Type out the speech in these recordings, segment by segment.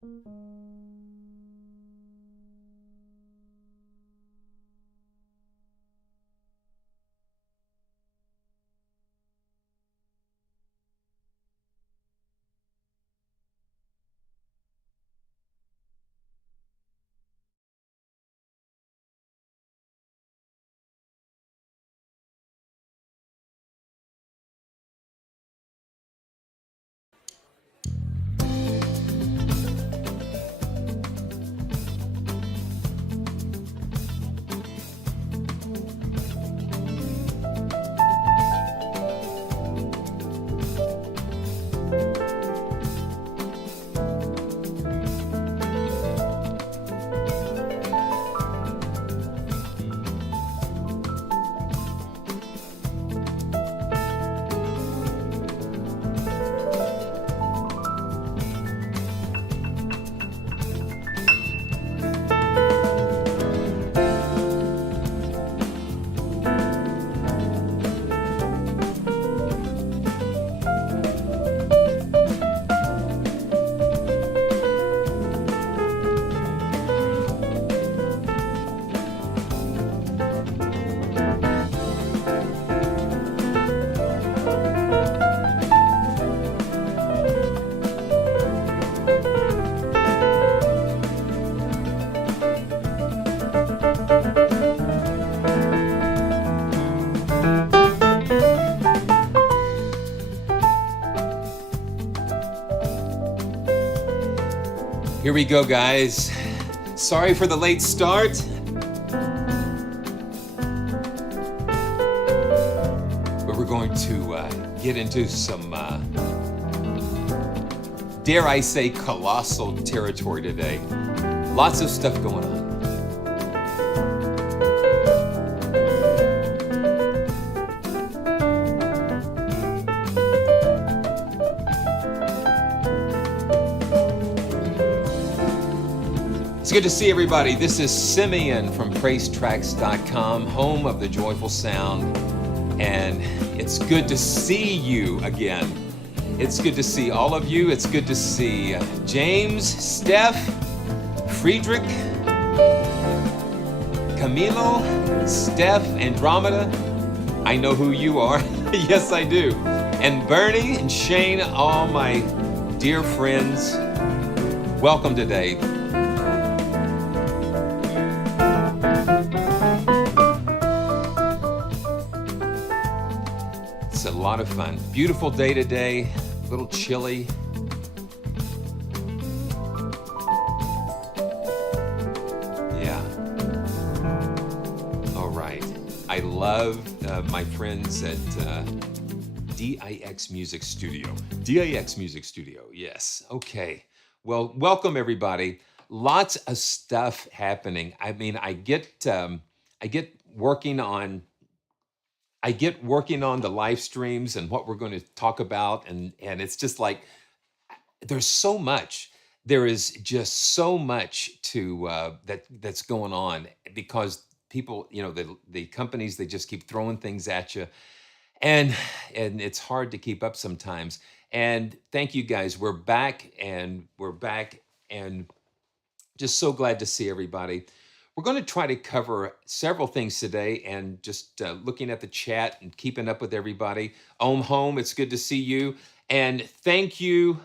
Here we go, guys. Sorry for the late start. But we're going to get into some, dare I say, colossal territory today. Lots of stuff going on. It's good to see everybody. This is Simeon from PraiseTracks.com, home of the joyful sound, and it's good to see you again. It's good to see all of you. It's good to see James, Steph, Friedrich, Camilo, Steph, Andromeda. I know who you are. Yes, I do. And Bernie and Shane, all my dear friends, welcome today. It's a lot of fun. Beautiful day today, a little chilly. Yeah. All right. I love my friends at DIX Music Studio. DIX Music Studio, yes. Okay. Well, welcome everybody. Lots of stuff happening. I mean, I get working on the live streams and what we're going to talk about, and it's just like there's so much. There is just so much to that's going on because people, you know, the companies, they just keep throwing things at you, and it's hard to keep up sometimes. And thank you guys. We're back, and just so glad to see everybody. We're going to try to cover several things today, and just looking at the chat and keeping up with everybody. Home, it's good to see you. And thank you,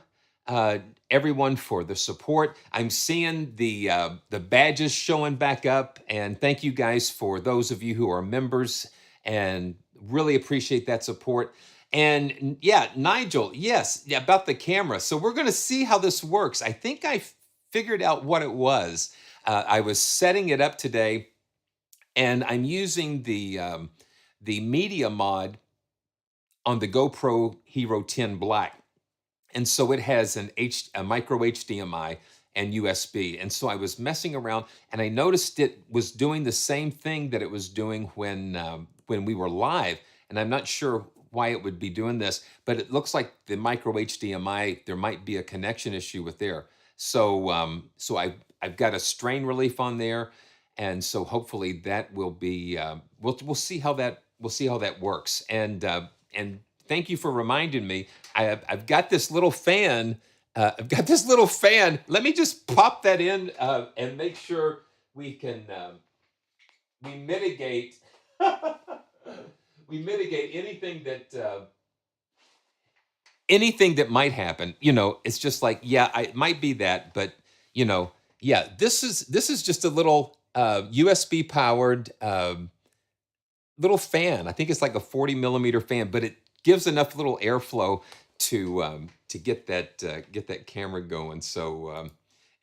everyone, for the support. I'm seeing the badges showing back up, and thank you guys for those of you who are members, and really appreciate that support. And yeah, Nigel, yes, yeah, about the camera. So we're going to see how this works. I think I figured out what it was. I was setting it up today, and I'm using the media mod on the GoPro Hero 10 Black. And so it has a micro HDMI and USB. And so I was messing around, and I noticed it was doing the same thing that it was doing when we were live. And I'm not sure why it would be doing this, but it looks like the micro HDMI, there might be a connection issue with there. So I've got a strain relief on there, and so hopefully that will be we'll see how that works. And thank you for reminding me. I've got this little fan I've got this little fan. Let me just pop that in and make sure we can we mitigate we mitigate anything that might happen. You know, it's just like, yeah, it might be that, but you know, yeah, this is just a little USB powered little fan. I think it's like a 40 millimeter fan, but it gives enough little airflow to get that camera going. So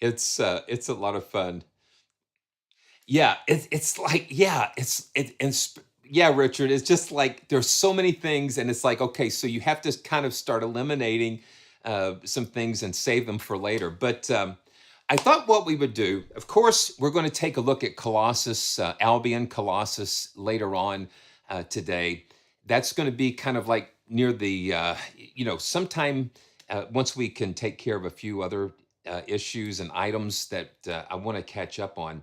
it's a lot of fun. Yeah, it's like, yeah, yeah, Richard, it's just like there's so many things, and it's like, okay, so you have to kind of start eliminating some things and save them for later. But I thought what we would do, of course, we're going to take a look at Colossus, Albion Colossus later on today. That's going to be kind of like near the, sometime once we can take care of a few other issues and items that I want to catch up on.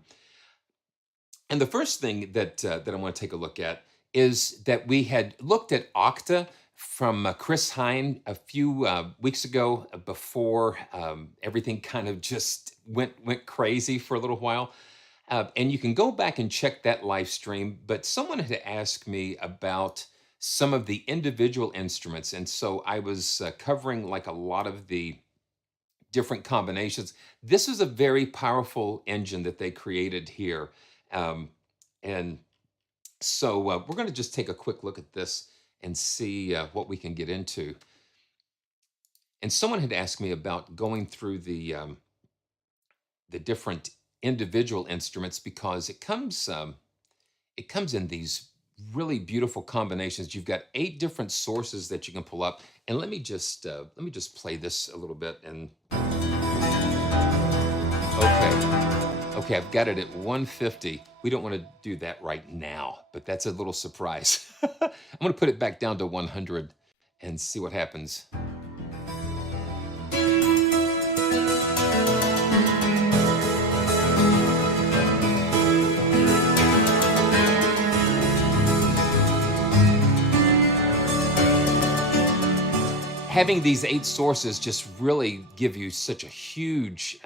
And the first thing that I want to take a look at is that we had looked at OCTA from Chris Hein a few weeks ago before everything kind of just went crazy for a little while. And you can go back and check that live stream. But someone had asked me about some of the individual instruments, and so I was covering like a lot of the different combinations. This is a very powerful engine that they created here. Um, and so we're going to just take a quick look at this and see what we can get into. And someone had asked me about going through the different individual instruments because it comes in these really beautiful combinations. You've got 8 different sources that you can pull up. And let me just play this a little bit. And okay, I've got it at 150. We don't want to do that right now, but that's a little surprise. I'm going to put it back down to 100 and see what happens. Having these 8 sources just really give you such a huge,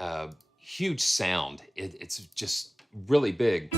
huge sound. It's just really big.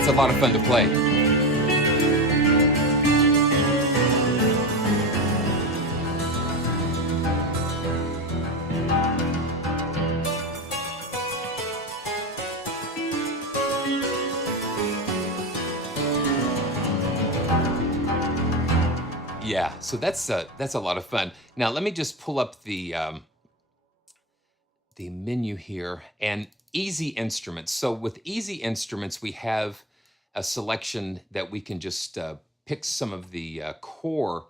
It's a lot of fun to play. Yeah, so that's a lot of fun. Now let me just pull up the menu here and easy instruments. So with easy instruments, we have a selection that we can just pick some of the core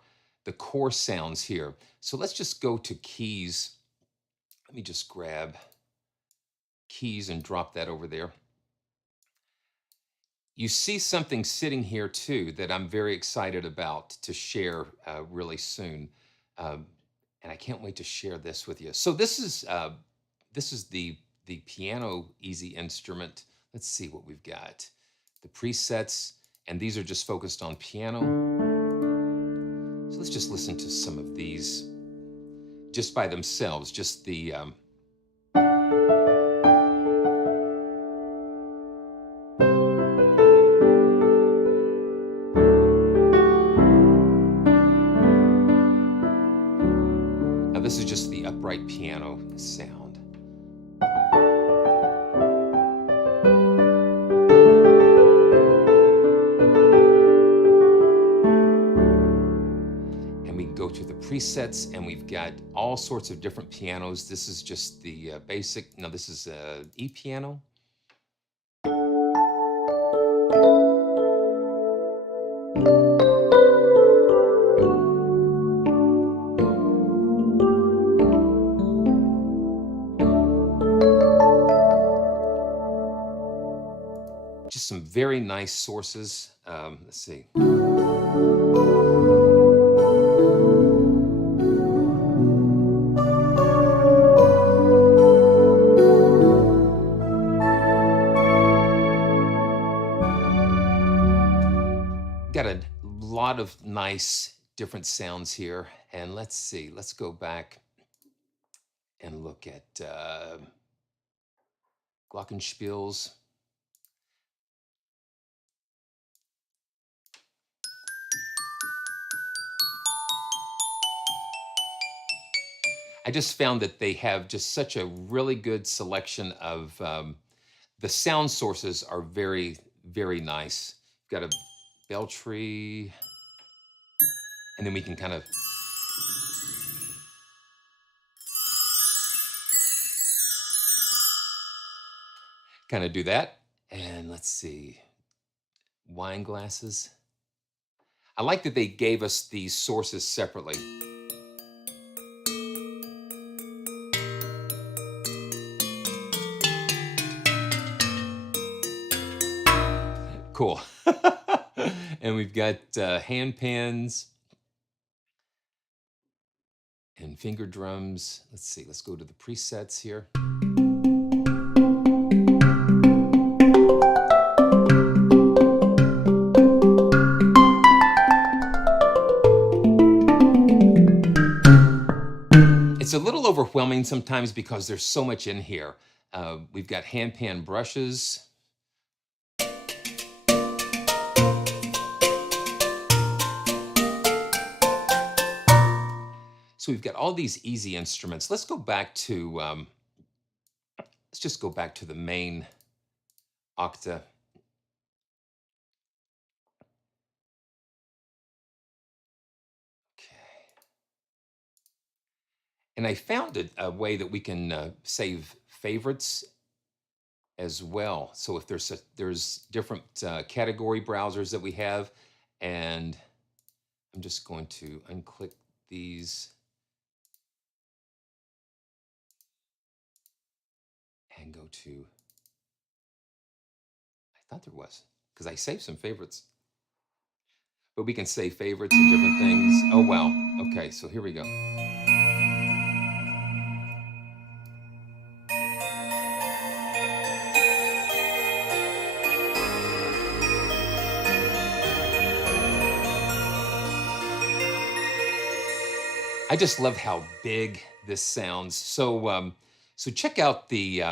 sounds here. So let's just go to keys. Let me just grab keys and drop that over there. You see something sitting here too that I'm very excited about to share really soon. And I can't wait to share this with you. So this is the piano easy instrument. Let's see what we've got. The presets, and these are just focused on piano. So let's just listen to some of these just by themselves, just the now this is just the upright piano sound. To the presets, and we've got all sorts of different pianos. This is just the basic. Now this is E piano. just some very nice sources. Let's see. Got a lot of nice different sounds here. And let's see, let's go back and look at glockenspiels. I just found that they have just such a really good selection of the sound sources are very, very nice. Got a bell tree, and then we can kind of do that. And let's see, wine glasses. I like that they gave us these sources separately. Cool. And we've got hand pans and finger drums. Let's see, let's go to the presets here. It's a little overwhelming sometimes because there's so much in here. We've got hand pan brushes. So we've got all these easy instruments. Let's go back to, let's just go back to the main OCTA. And I found a way that we can save favorites as well. So if there's different category browsers that we have, and I'm just going to unclick these and go to, I thought there was, because I saved some favorites. But we can save favorites and different things. Oh, wow. Okay, so here we go. I just love how big this sounds. So, so check out the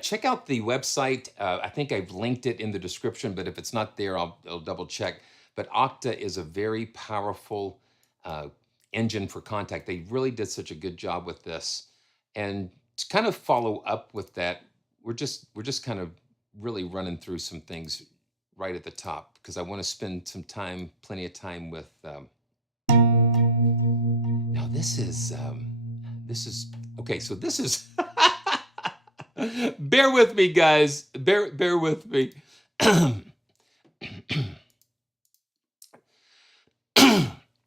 check out the website. I think I've linked it in the description, but if it's not there, I'll double check. But OCTA is a very powerful engine for contact. They really did such a good job with this. And to kind of follow up with that, we're just kind of really running through some things right at the top, because I want to spend some time, plenty of time with. Now this is okay. So this is. Bear with me, guys. Bear with me.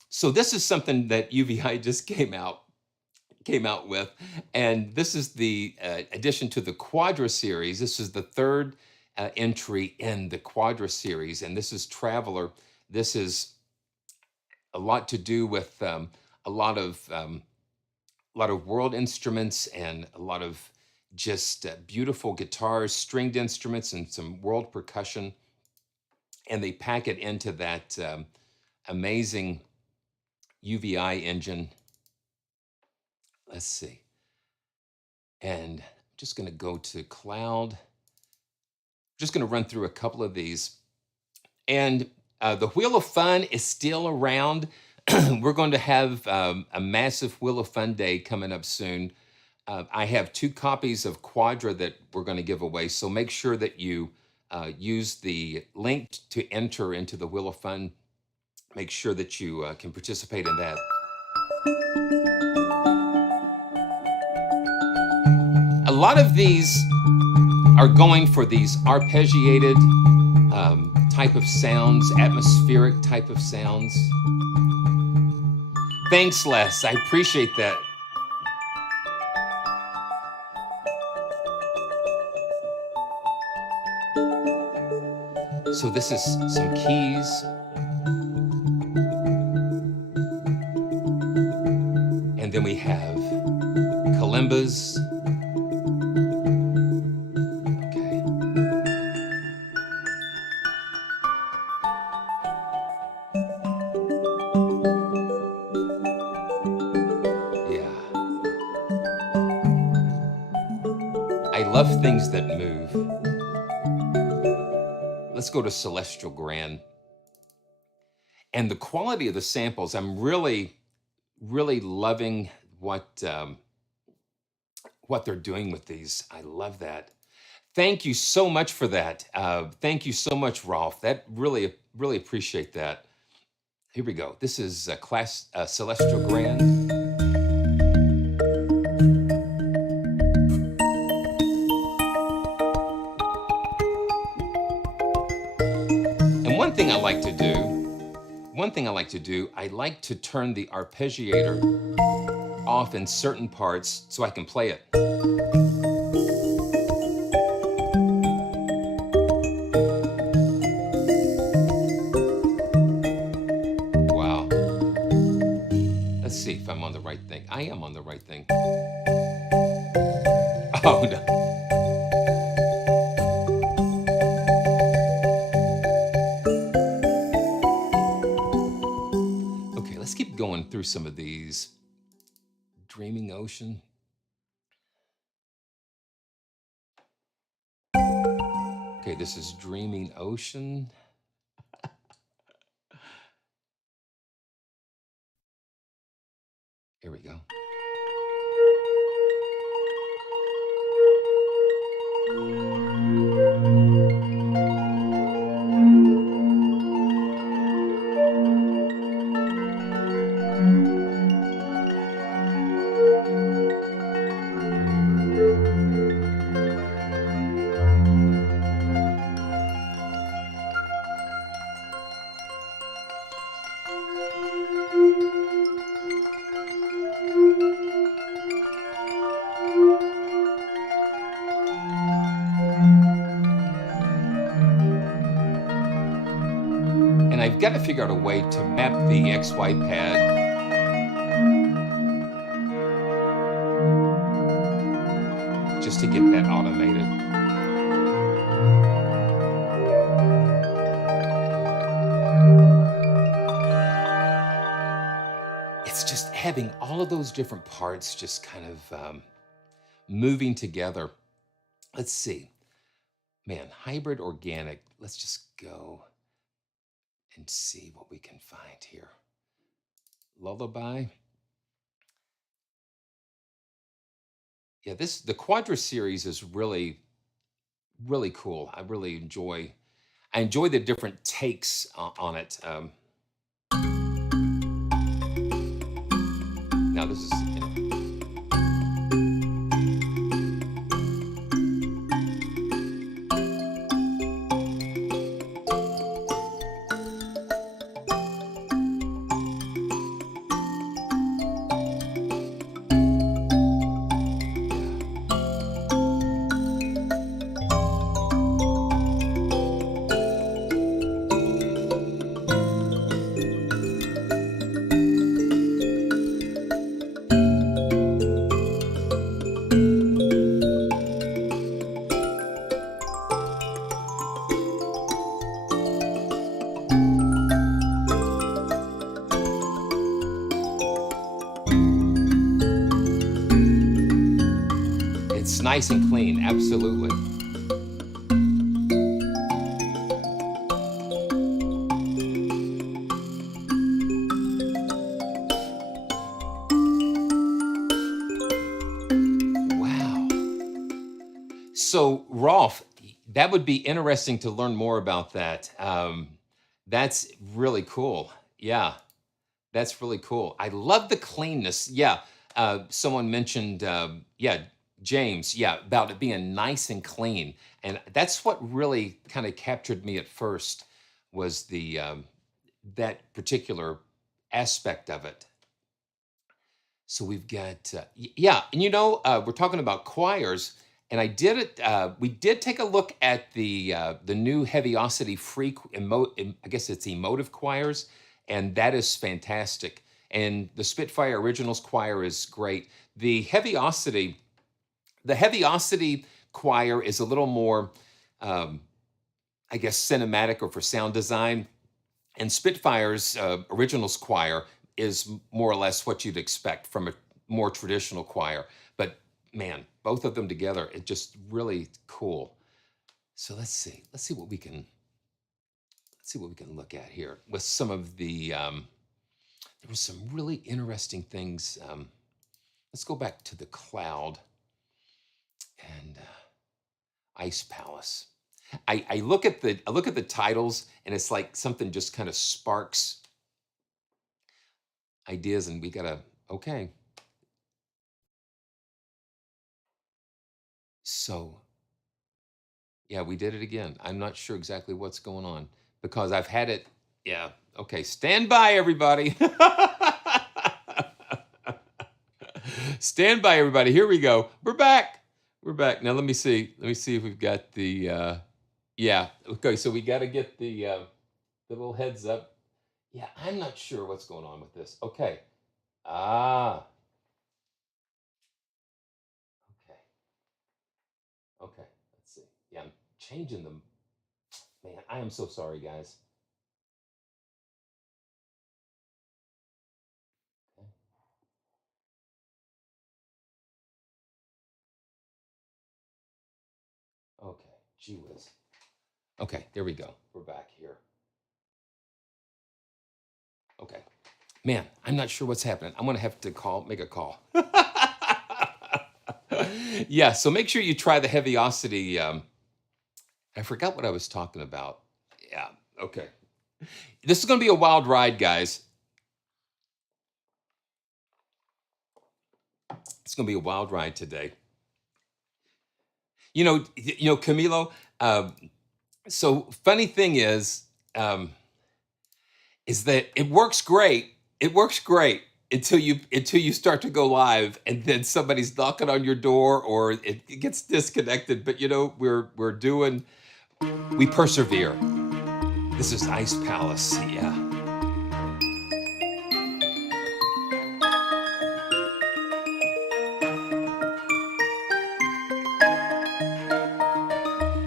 So this is something that UVI just came out with, and this is the addition to the QUADRA series. This is the third entry in the QUADRA series, and this is Traveler. This is a lot to do with a lot of world instruments and a lot of just beautiful guitars, stringed instruments, and some world percussion. And they pack it into that amazing UVI engine. Let's see. And I'm just going to go to cloud. I'm just going to run through a couple of these. And the Wheel of Fun is still around. We're going to have a massive Wheel of Fun day coming up soon. I have 2 copies of QUADRA that we're going to give away, so make sure that you use the link to enter into the Wheel of Fun. Make sure that you can participate in that. A lot of these are going for these arpeggiated type of sounds, atmospheric type of sounds. Thanks, Les. I appreciate that. So this is some keys. And then we have kalimbas. Okay. Yeah. I love things that move. Let's go to Celestial Grand. And the quality of the samples, I'm really loving what they're doing with these. I love that. Thank you so much for that. Thank you so much, Rolf. That really appreciate that. Here we go. This is class Celestial Grand. And one thing I like to do, I like to turn the arpeggiator off in certain parts so I can play it. Wow. Let's see if I'm on the right thing. I am on the right thing. Oh, no. Okay, let's keep going through some of these. Dreaming Ocean. Okay, this is Dreaming Ocean. Here we go. And I've got to figure out a way to map the XY pad just to get that automated. It's just having all of those different parts just kind of moving together. Let's see. Man, hybrid organic. Let's just go and see what we can find here. Lullaby. Yeah, the Quadra series is really cool. I really enjoy the different takes on it. Now this is, you know, it's nice and clean, absolutely. Wow. So, Rolf, that would be interesting to learn more about that. That's really cool. Yeah, that's really cool. I love the cleanness. Yeah, someone mentioned, yeah, James, yeah, about it being nice and clean. And that's what really kind of captured me at first was the that particular aspect of it. So we've got, yeah, and you know, we're talking about choirs. And I did it. We did take a look at the new Heaviosity free. I guess it's emotive choirs, and that is fantastic. And the Spitfire Originals choir is great. The Heaviosity choir is a little more, I guess, cinematic or for sound design. And Spitfire's Originals choir is more or less what you'd expect from a more traditional choir. But man, both of them together, it's just really cool. So let's see. Let's see what we can look at here with some of the. There was some really interesting things. Let's go back to the cloud and Ice Palace. I look at the titles and it's like something just kind of sparks ideas, and we gotta okay. So yeah, we did it again. I'm not sure exactly what's going on because I've had it. Yeah. Okay. Stand by, everybody. Stand by, everybody. Here we go. We're back. We're back. Now let me see. Let me see if we've got the. Yeah. Okay. So we got to get the little heads up. Yeah. I'm not sure what's going on with this. Okay. Ah. Okay. Okay. Let's see. Yeah. I'm changing them. Man, I am so sorry, guys. Okay. Okay. Gee whiz. Okay, there we go. We're back here. Okay. Man, I'm not sure what's happening. I'm gonna have to make a call. Yeah, so make sure you try the Heaviosity. I forgot what I was talking about. Yeah, okay. This is gonna be a wild ride, guys. It's gonna be a wild ride today. Camilo. So funny thing um, is that it works great. It works great until you start to go live, and then somebody's knocking on your door, or it gets disconnected. But we persevere. This is Ice Palace. Yeah.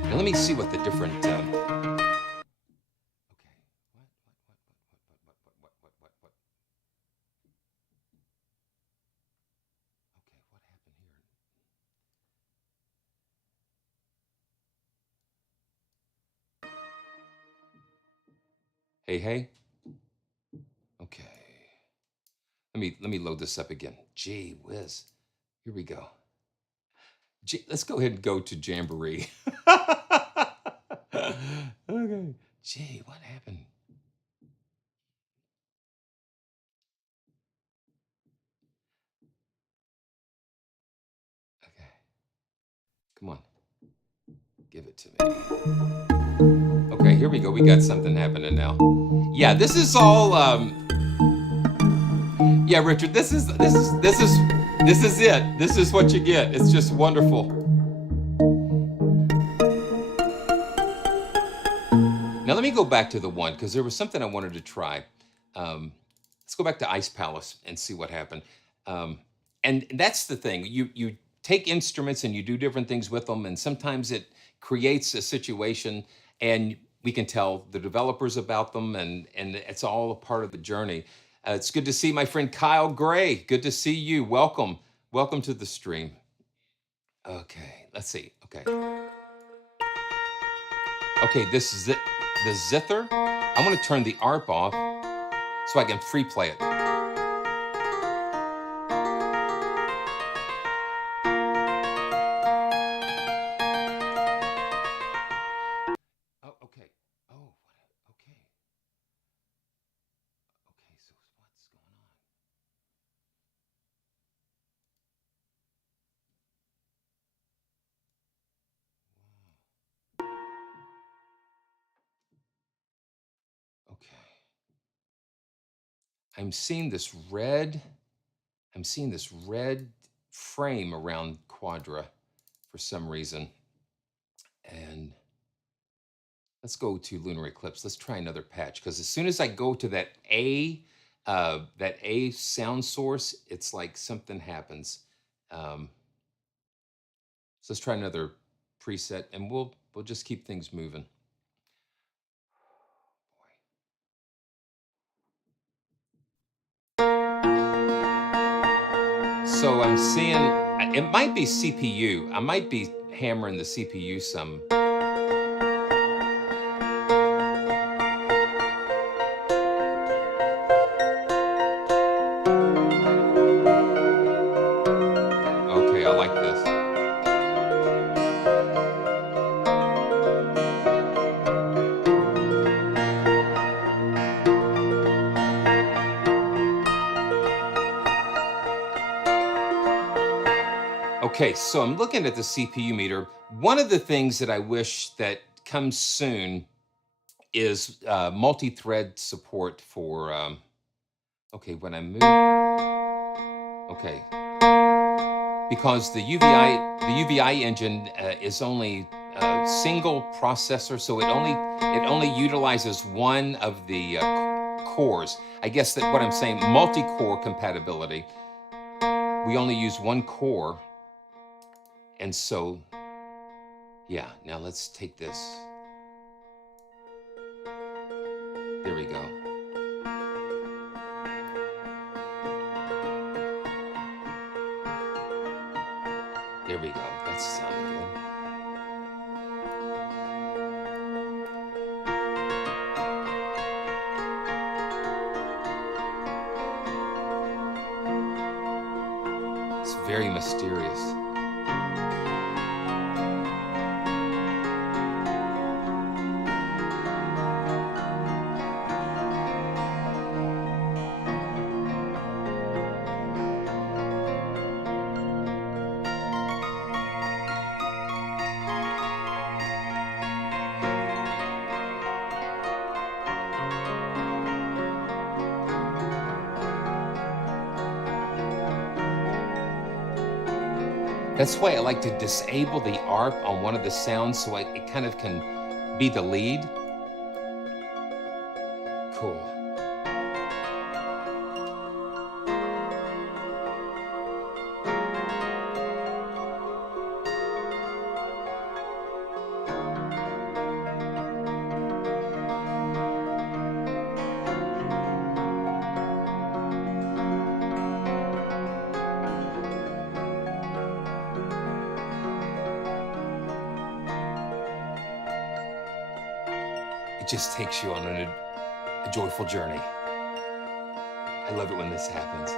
Now let me see what the different. Okay. What? Okay, what happened here? Hey. Okay. Let me load this up again. Gee whiz. Here we go. Let's go ahead and go to Jamboree. Okay. Gee, what happened? Okay. Come on. Give it to me. Okay, here we go. We got something happening now. Yeah, this is all yeah, Richard, this is it. This is what you get. It's just wonderful. Now let me go back to the one because there was something I wanted to try. Let's go back to Ice Palace and see what happened. And that's the thing. You take instruments and you do different things with them, and sometimes it creates a situation, and we can tell the developers about them, and it's all a part of the journey. It's good to see my friend Kyle Gray. Good to see you. Welcome to the stream. Okay, let's see. Okay, this is it. The zither. I want to turn the ARP off so I can free play it. Oh, okay. Oh, okay. Okay, so what's going on? Okay. I'm seeing this red frame around Quadra. for some reason. And let's go to lunar eclipse. Let's try another patch, because as soon as I go to that A sound source, it's like something happens. So let's try another preset, and we'll just keep things moving. So I'm seeing, it might be CPU. I might be hammering the CPU some. Okay, I like this. Okay, so I'm looking at the CPU meter. One of the things that I wish that comes soon is multi-thread support for, okay, when I move, okay. Because the UVI engine is only a single processor, so it only utilizes one of the cores. I guess that what I'm saying, multi-core compatibility. We only use one core. And so, yeah, now let's take this. There we go. There we go. That's sounding good. It's very mysterious. That's why I like to disable the ARP on one of the sounds so it kind of can be the lead. Cool. It just takes you on a joyful journey. I love it when this happens.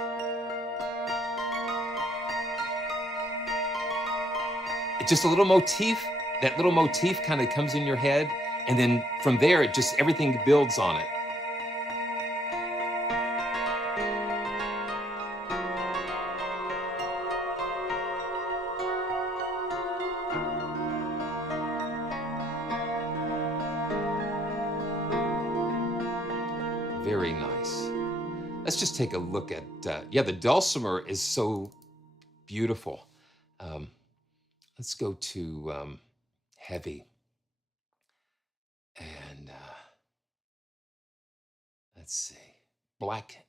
It's just a little motif. That little motif kind of comes in your head, and then from there, it just, everything builds on it. Very nice. Let's just take a look at, yeah, the dulcimer is so beautiful. Let's go to heavy. And let's see, Black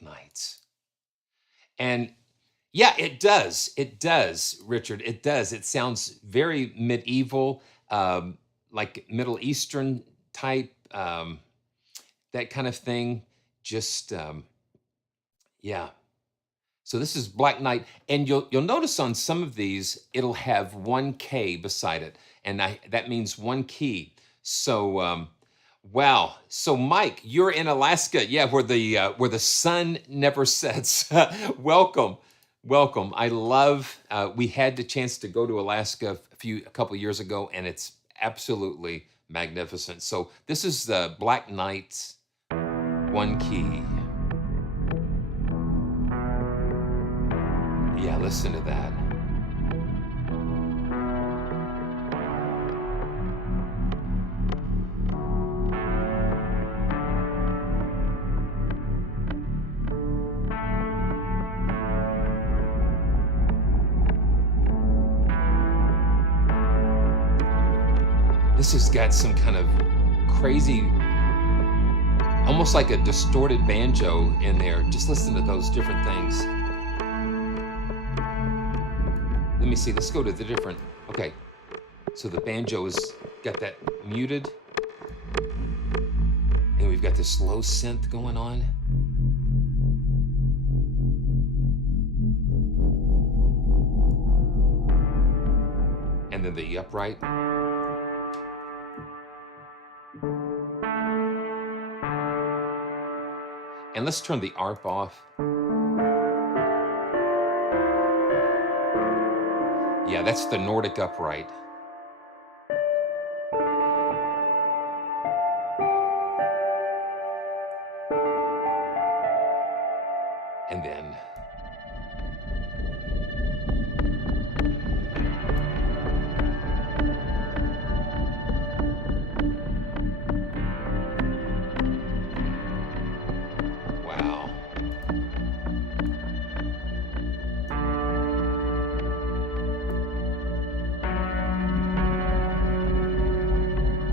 Nights. And yeah, it does, Richard, it does. It sounds very medieval, like Middle Eastern type, that kind of thing. Just, yeah. So this is Black Knight, and you'll notice on some of these, it'll have 1K beside it, and that means one key. So, wow. So Mike, you're in Alaska, yeah, where the sun never sets. Welcome. I love. We had the chance to go to Alaska a couple years ago, and it's absolutely magnificent. So this is the Black Knight's one key. Yeah, listen to that. This has got some kind of crazy, almost like a distorted banjo in there. Just listen to those different things. Let me see, let's go to the different, okay. So the banjo's got that muted. And we've got this low synth going on. And then the upright. And let's turn the ARP off. Yeah, that's the Nordic upright. And then wow.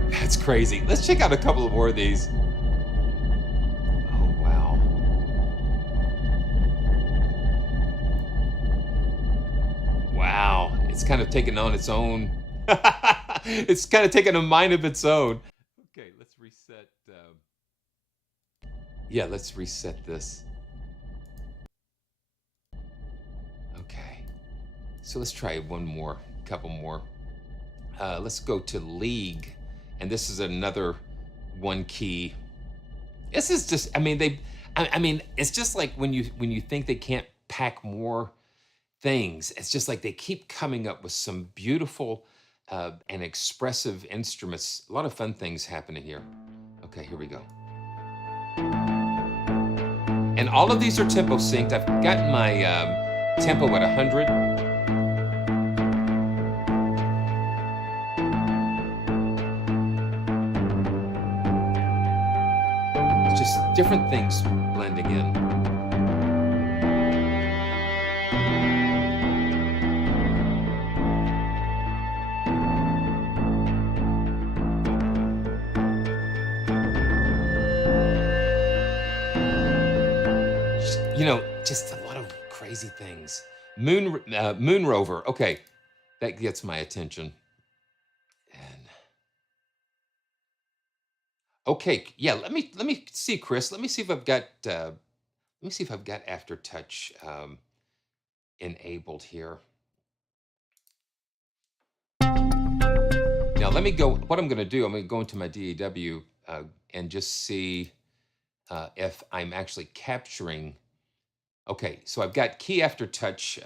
That's crazy. Let's check out a couple more of these. Oh, wow. Wow. It's kind of taken on its own. It's kind of taken a mind of its own. Okay, let's reset. Yeah, let's reset this. Okay. So let's try one more, couple more. Let's go to League. And this is another one key. This is just, I mean, it's just like when you think they can't pack more things, it's just like they keep coming up with some beautiful and expressive instruments. A lot of fun things happening here. Okay, here we go. And all of these are tempo synced. I've gotten my tempo at 100. Just different things blending in. You know, just a lot of crazy things. Moon Rover. Okay, that gets my attention. And okay, yeah. Let me see, Chris. Let me see if I've got Aftertouch enabled here. Now let me go. What I'm going to do, I'm going to go into my DAW and just see if I'm actually capturing. Okay, so I've got Key Aftertouch.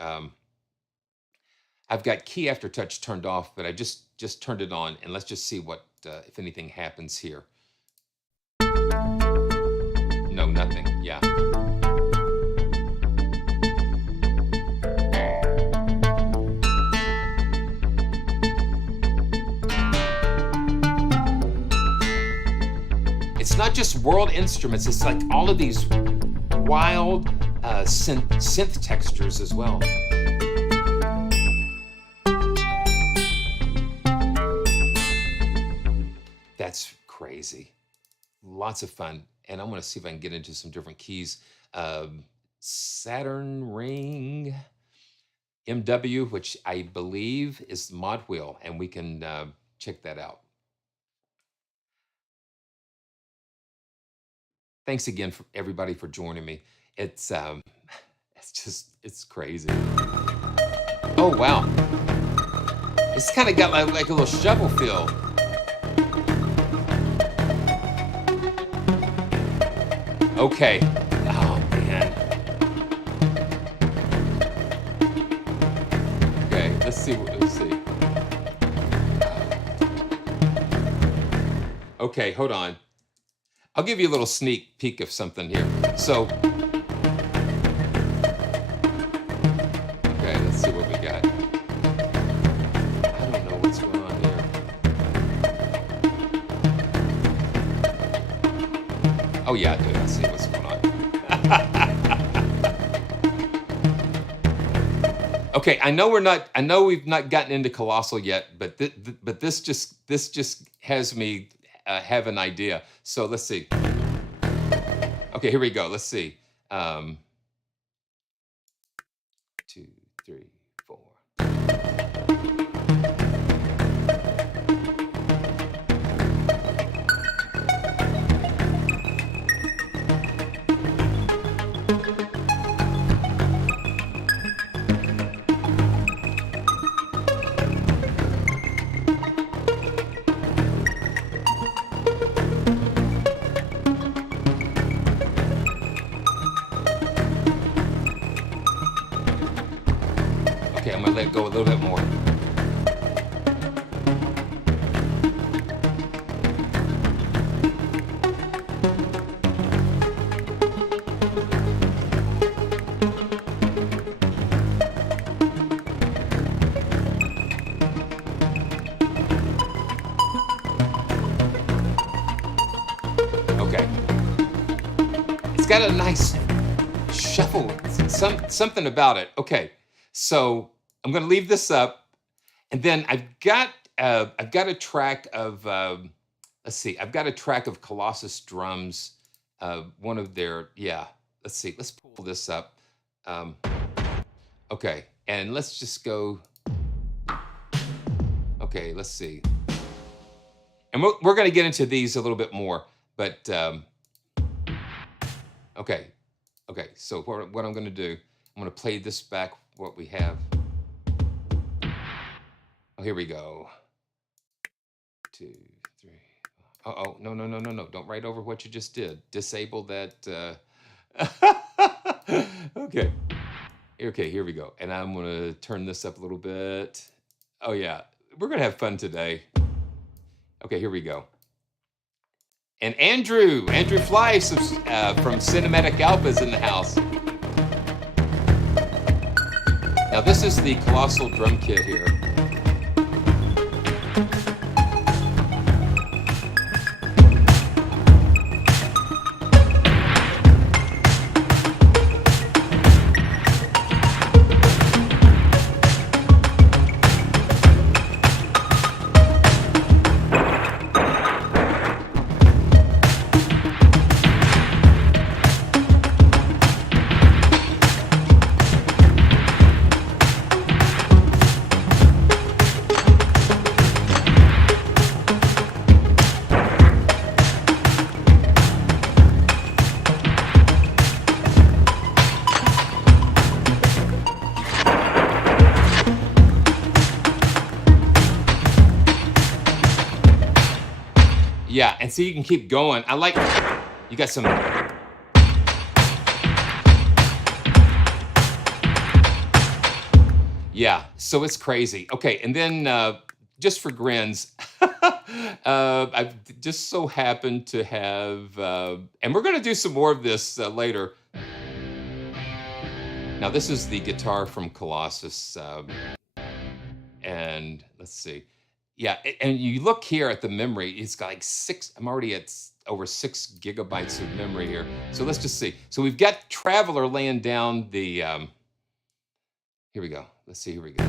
I've got Key Aftertouch turned off, but I just turned it on, and let's just see what if anything happens here. No, nothing. Yeah. It's not just world instruments. It's like all of these wild synth textures as well. That's crazy. Lots of fun. And I'm going to see if I can get into some different keys. Saturn Ring MW, which I believe is the mod wheel, and we can check that out. Thanks again for everybody for joining me. It's crazy. Oh wow, it's kind of got like a little shovel feel. Okay. Oh man. Okay, let's see. Okay, hold on. I'll give you a little sneak peek of something here. So, okay, let's see what we got. I don't know what's going on here. Oh yeah, I do. I see what's going on. Okay, I know we've not gotten into Colossal yet, but this just has me have an idea. So let's see. Okay, here we go. Let's see. 2, 3, 4. Okay, I'm gonna let go a little bit more. Okay. It's got a nice shuffle, something about it. Okay, so I'm going to leave this up, and then I've got a track of let's see, I've got a track of Colossus drums. One of their let's see, let's pull this up. Okay, and let's just go. Okay, let's see, and we're going to get into these a little bit more, but okay. Okay, so what I'm going to do, I'm going to play this back, what we have. Oh, here we go. 2, 3. Oh, no. Don't write over what you just did. Disable that. Okay. Okay, here we go. And I'm going to turn this up a little bit. Oh, yeah. We're going to have fun today. Okay, here we go. And Andrew Fly from Cinematic Alpha is in the house. Now this is the Colossal drum kit here. Yeah, and so you can keep going. I like, you got some. Yeah, so it's crazy. Okay, and then just for grins, I've just so happened to have, and we're going to do some more of this later. Now this is the guitar from Colossus, and let's see. Yeah, and you look here at the memory, it's got like 6, I'm already at over 6 gigabytes of memory here. So let's just see. So we've got Traveler laying down the, here we go. Let's see, here we go.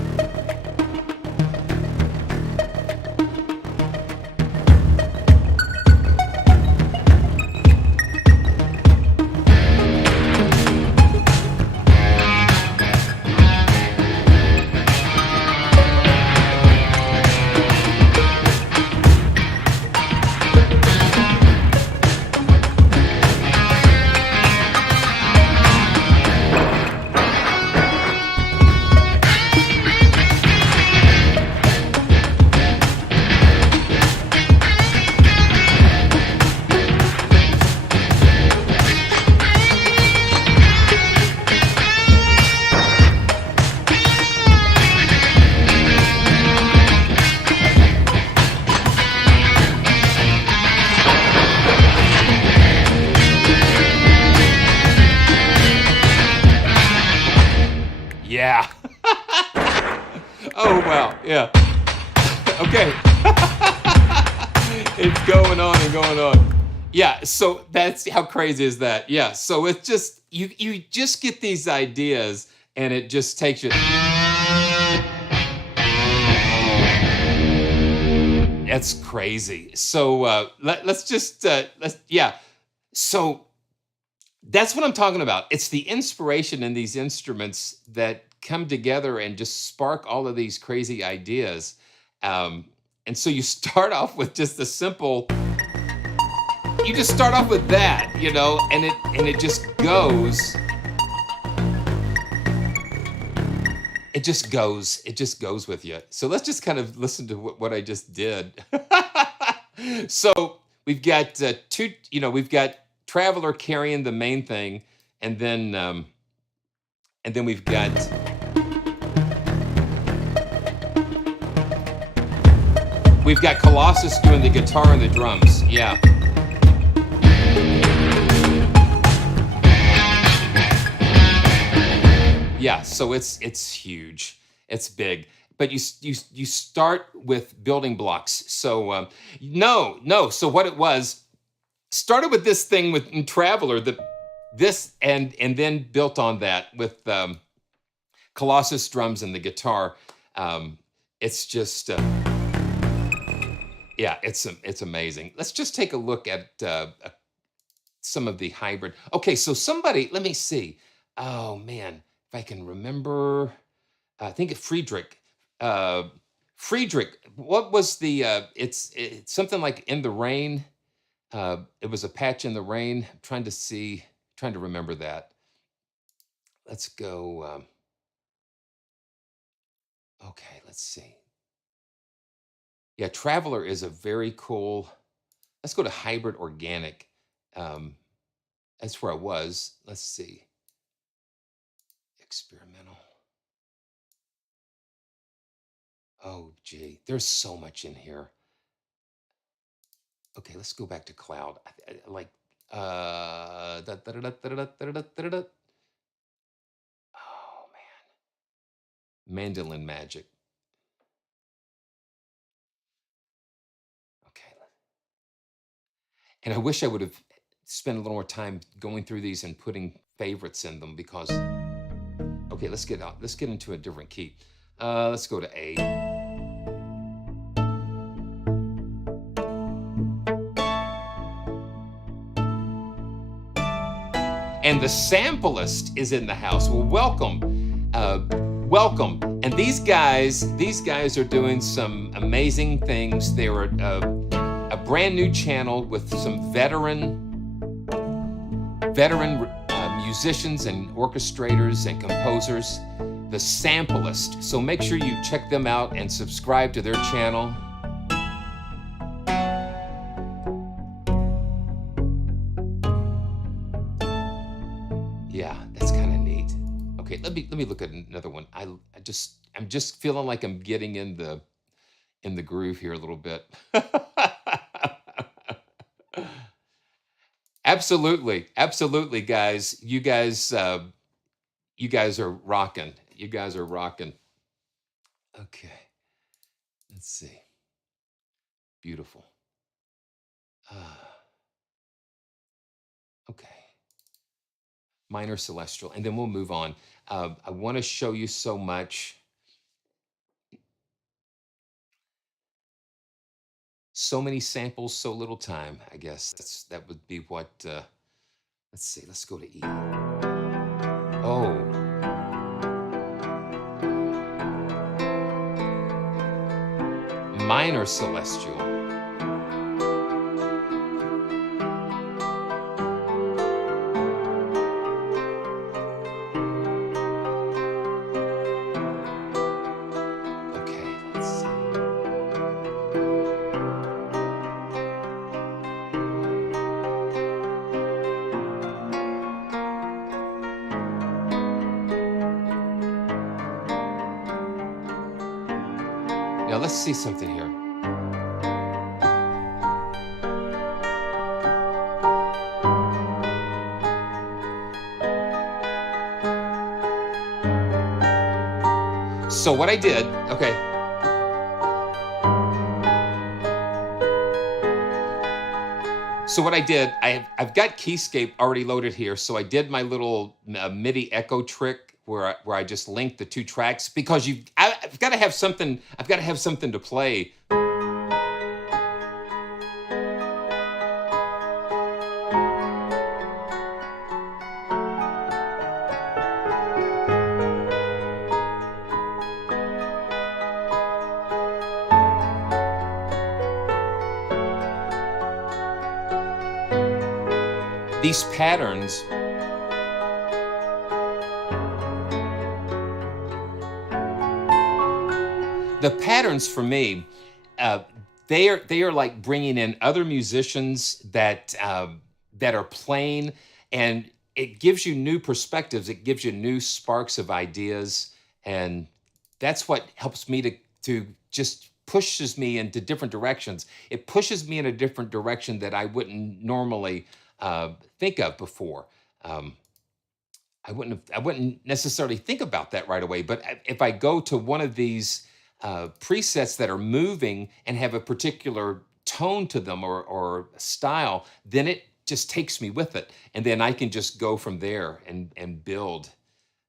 Yeah. Oh, wow. Yeah. Okay. It's going on and going on. Yeah. So that's how crazy is that? Yeah. So it's just, you just get these ideas and it just takes you. It's crazy. So let's just yeah. So that's what I'm talking about. It's the inspiration in these instruments that come together and just spark all of these crazy ideas. And so you start off with just a simple. You just start off with that, you know, and it just goes. It just goes with you. So let's just kind of listen to what I just did. So we've got two, you know, we've got Traveler carrying the main thing, and then we've got Colossus doing the guitar and the drums. Yeah. Yeah, so it's huge, it's big, but you start with building blocks. So no. So what it was started with this thing with in Traveler, and then built on that with Colossus drums and the guitar. It's just yeah, it's amazing. Let's just take a look at some of the hybrid. Okay, so somebody, let me see. Oh man. If I can remember, I think Friedrich. Friedrich, what was the? It's something like In the Rain. It was a patch in the rain. I'm trying to remember that. Let's go. Okay, let's see. Yeah, Traveler is a very cool. Let's go to hybrid organic. That's where I was. Let's see. Experimental. Oh, gee, there's so much in here. Okay, let's go back to cloud. Like, oh man, mandolin magic. Okay, and I wish I would have spent a little more time going through these and putting favorites in them because. Okay, let's get out. Let's get into a different key. Let's go to A. And the SAMPLEIST is in the house. Well, welcome, welcome. And these guys are doing some amazing things. They were a brand new channel with some veteran musicians and orchestrators and composers, the SAMPLEIST. So make sure you check them out and subscribe to their channel. Yeah, that's kind of neat. Okay, let me look at another one. I'm just feeling like I'm getting in the groove here a little bit. Absolutely, guys. You guys are rocking. You guys are rocking. Okay, let's see. Beautiful. Okay. Minor celestial, and then we'll move on. I want to show you so much. So many samples, so little time. I guess that would be what. Let's see. Let's go to E. Oh. Minor celestial. Now let's see something here. So what I did, okay. So what I did, I've got Keyscape already loaded here. So I did my little MIDI echo trick where I just linked the two tracks because I've got to have something. I've got to have something to play. these patterns, the patterns for me, they are like bringing in other musicians that that are playing, and it gives you new perspectives. It gives you new sparks of ideas, and that's what helps me to just pushes me into different directions. It pushes me in a different direction that I wouldn't normally think of before. I wouldn't necessarily think about that right away. But if I go to one of these presets that are moving and have a particular tone to them or style, then it just takes me with it, and then I can just go from there and build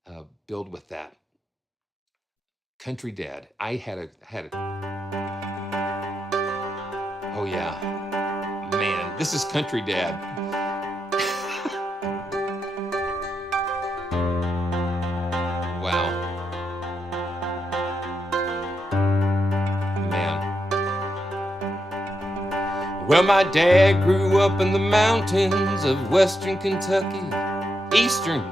with that. Country Dad. I had a. Oh yeah, man, this is Country Dad. Wow. Man. Well, my dad grew up in the mountains of western Kentucky. Eastern.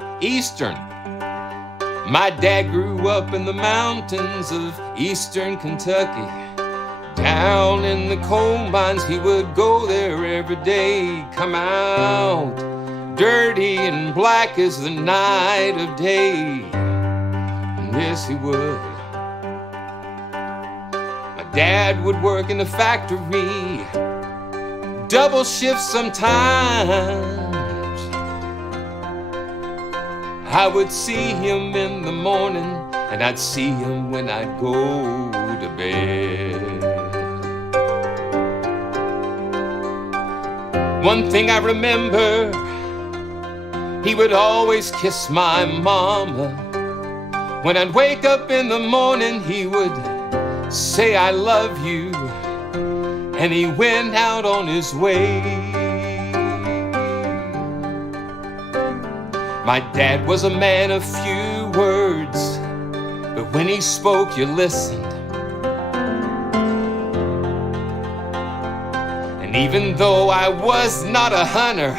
My dad grew up in the mountains of eastern Kentucky. Down in the coal mines, he would go there every day. Come out dirty and black as the night of day. Yes, he would. My dad would work in the factory, double shifts sometimes. I would see him in the morning, and I'd see him when I'd go to bed. One thing I remember, he would always kiss my mama. When I'd wake up in the morning, he would say, I love you, and he went out on his way. My dad was a man of few words, but when he spoke, you listened. And even though I was not a hunter,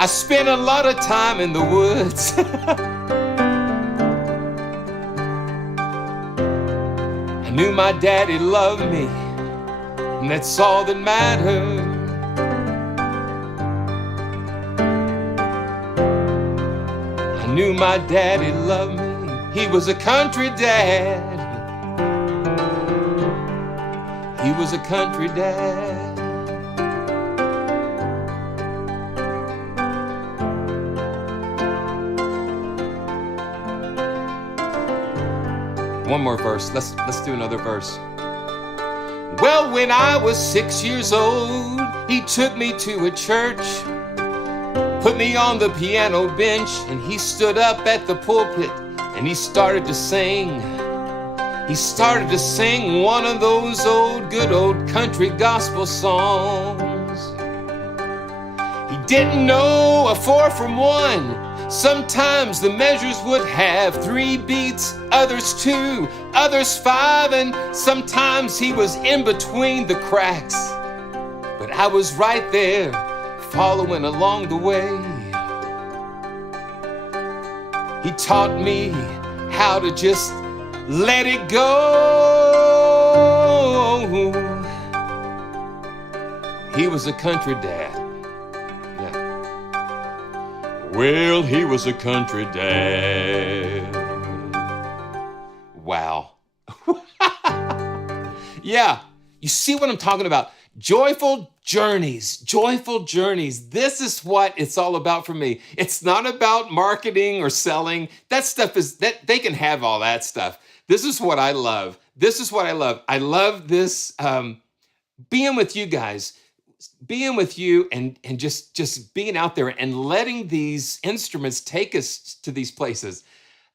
I spent a lot of time in the woods. I knew my daddy loved me, and that's all that mattered. I knew my daddy loved me. He was a country dad. He was a country dad. One more verse. Let's do another verse. Well, when I was 6 years old, he took me to a church, put me on the piano bench, and he stood up at the pulpit and he started to sing. He started to sing one of those good old country gospel songs. He didn't know a 4 from 1. Sometimes the measures would have 3 beats, others 2, others 5, and sometimes he was in between the cracks. But I was right there, following along the way. He taught me how to just let it go. He was a country dad. Well, he was a country dad. Wow. Yeah, you see what I'm talking about? Joyful journeys, joyful journeys. This is what it's all about for me. It's not about marketing or selling. That stuff is, that they can have all that stuff. This is what I love. This is what I love. I love this, being with you guys. Being with you and just being out there and letting these instruments take us to these places.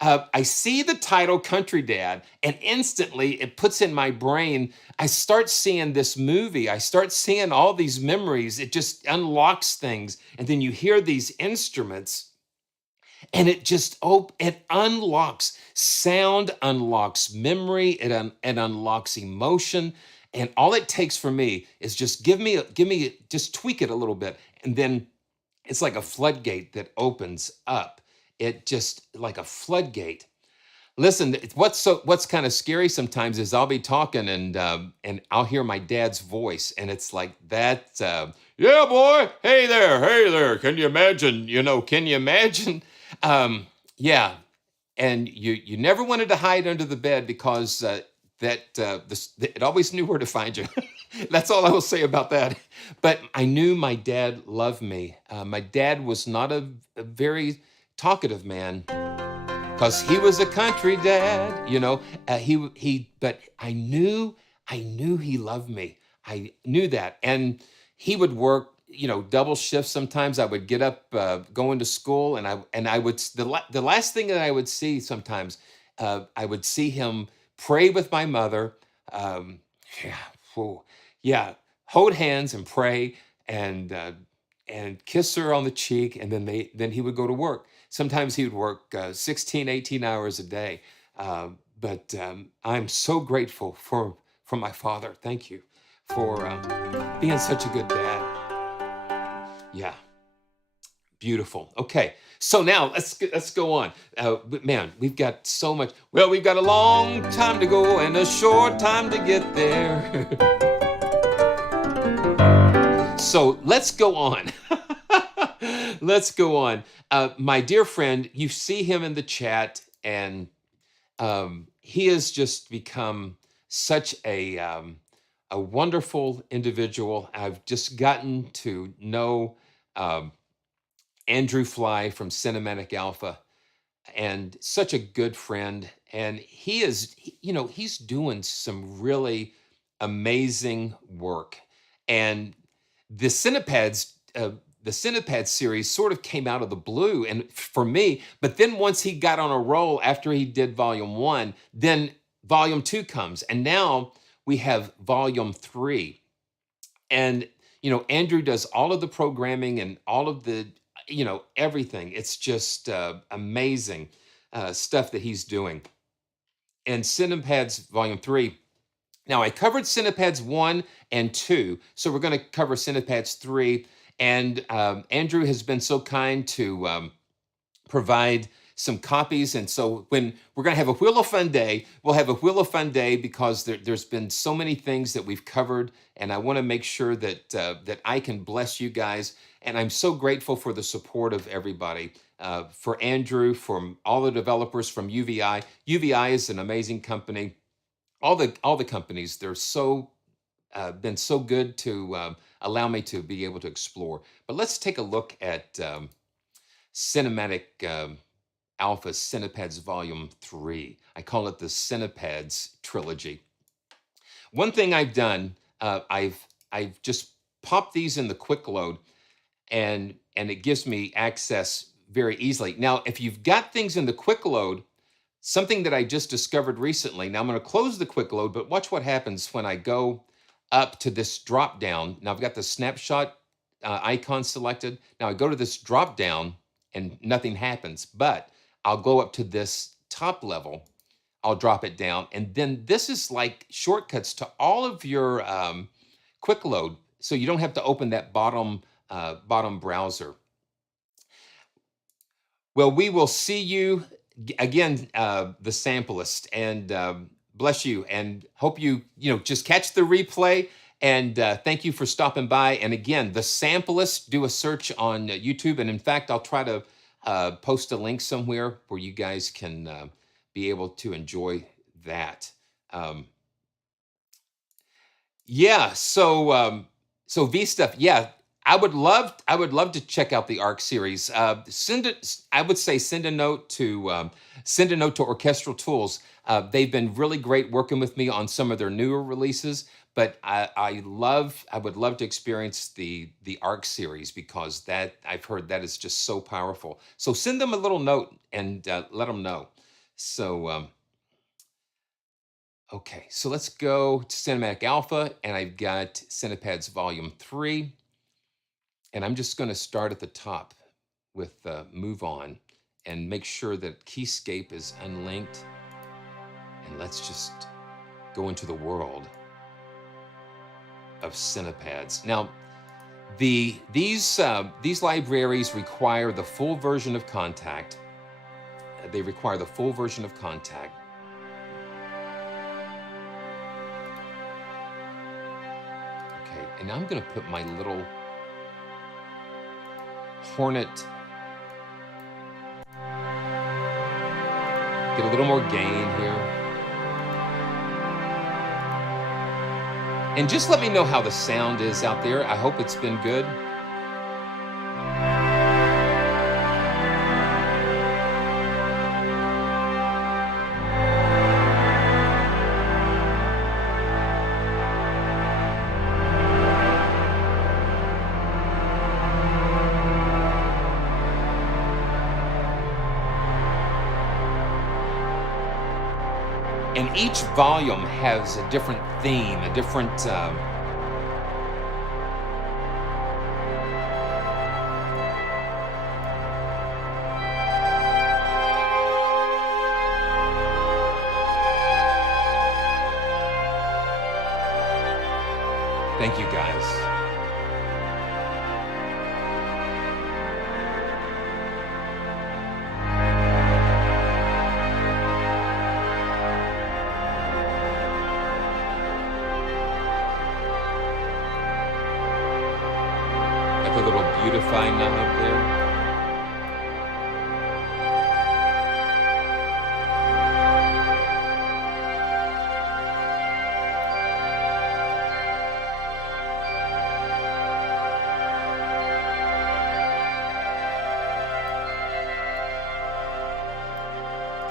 I see the title Country Dad, and instantly it puts in my brain, I start seeing this movie. I start seeing all these memories. It just unlocks things. And then you hear these instruments, and it just it unlocks sound, unlocks memory, it unlocks emotion. And all it takes for me is just give me just tweak it a little bit, and then It's like a floodgate that opens up. It just like a floodgate. Listen, what's kind of scary sometimes is I'll be talking and I'll hear my dad's voice, and it's like that. Yeah, boy. Hey there. Can you imagine? Can you imagine? Yeah, and you never wanted to hide under the bed because it always knew where to find you. That's all I will say about that. But I knew my dad loved me. My dad was not a very talkative man because he was a country dad. But I knew he loved me. I knew that, and he would work, double shifts. Sometimes I would get up, going to school, and I would the last thing that I would see sometimes, I would see him pray with my mother. Um, yeah, whew, yeah, hold hands and pray and kiss her on the cheek, and then he would go to work. Sometimes he would work 16, 18 hours a day. But I'm so grateful for my father. Thank you for being such a good dad. Yeah, beautiful. Okay, so now let's go on. Man, we've got so much. Well, we've got a long time to go and a short time to get there. So let's go on. Let's go on. My dear friend, you see him in the chat, and he has just become such a wonderful individual. I've just gotten to know um, Andrew Fly from Cinematic Alpha, and such a good friend. And he's doing some really amazing work. And the Cinepads, the Cinepads series sort of came out of the blue, and for me. But then once he got on a roll after he did Volume 1, then Volume 2 comes, and now we have Volume 3. And Andrew does all of the programming and all of the everything. It's just amazing stuff that he's doing. And Cinepads Volume 3. Now, I covered Cinepads 1 and 2, so we're going to cover Cinepads 3. And Andrew has been so kind to provide some copies. And so when we're going to have a Wheel of Fun Day, we'll have a Wheel of Fun Day because there's been so many things that we've covered, and I want to make sure that that I can bless you guys. And I'm so grateful for the support of everybody. For Andrew, from all the developers from UVI. UVI is an amazing company. All the companies, they're so been so good to allow me to be able to explore. But let's take a look at Cinematic Alpha Cinepads Volume 3. I call it the Cinepads Trilogy. One thing I've done, I've just popped these in the quick load, and it gives me access very easily. Now, if you've got things in the quick load, something that I just discovered recently. Now I'm going to close the quick load, but watch what happens when I go up to this drop down. Now I've got the snapshot icon selected. Now I go to this drop down and nothing happens, but I'll go up to this top level. I'll drop it down, and then this is like shortcuts to all of your quick load, so you don't have to open that bottom browser. Well, we will see you again, the Samplist, and bless you, and hope you just catch the replay. And thank you for stopping by. And again, the Samplist, do a search on YouTube, and in fact, I'll try to post a link somewhere where you guys can be able to enjoy that. Yeah, so V stuff. Yeah, I would love to check out the ARC series. I would say send a note to Orchestral Tools. They've been really great working with me on some of their newer releases, but I would love to experience the ARC series, because that I've heard that is just so powerful. So send them a little note and let them know. So okay, so let's go to Cinematic Alpha, and I've got Cinepads Volume 3. And I'm just going to start at the top with Move On and make sure that Keyscape is unlinked. And let's just go into the world of Cinepads. Now, These libraries require the full version of Contact. They require the full version of Contact. Okay, and now I'm going to put my little Hornet. Get a little more gain here. And just let me know how the sound is out there. I hope it's been good. And each volume has a different theme, a different thank you guys. Got the little beautify knob there.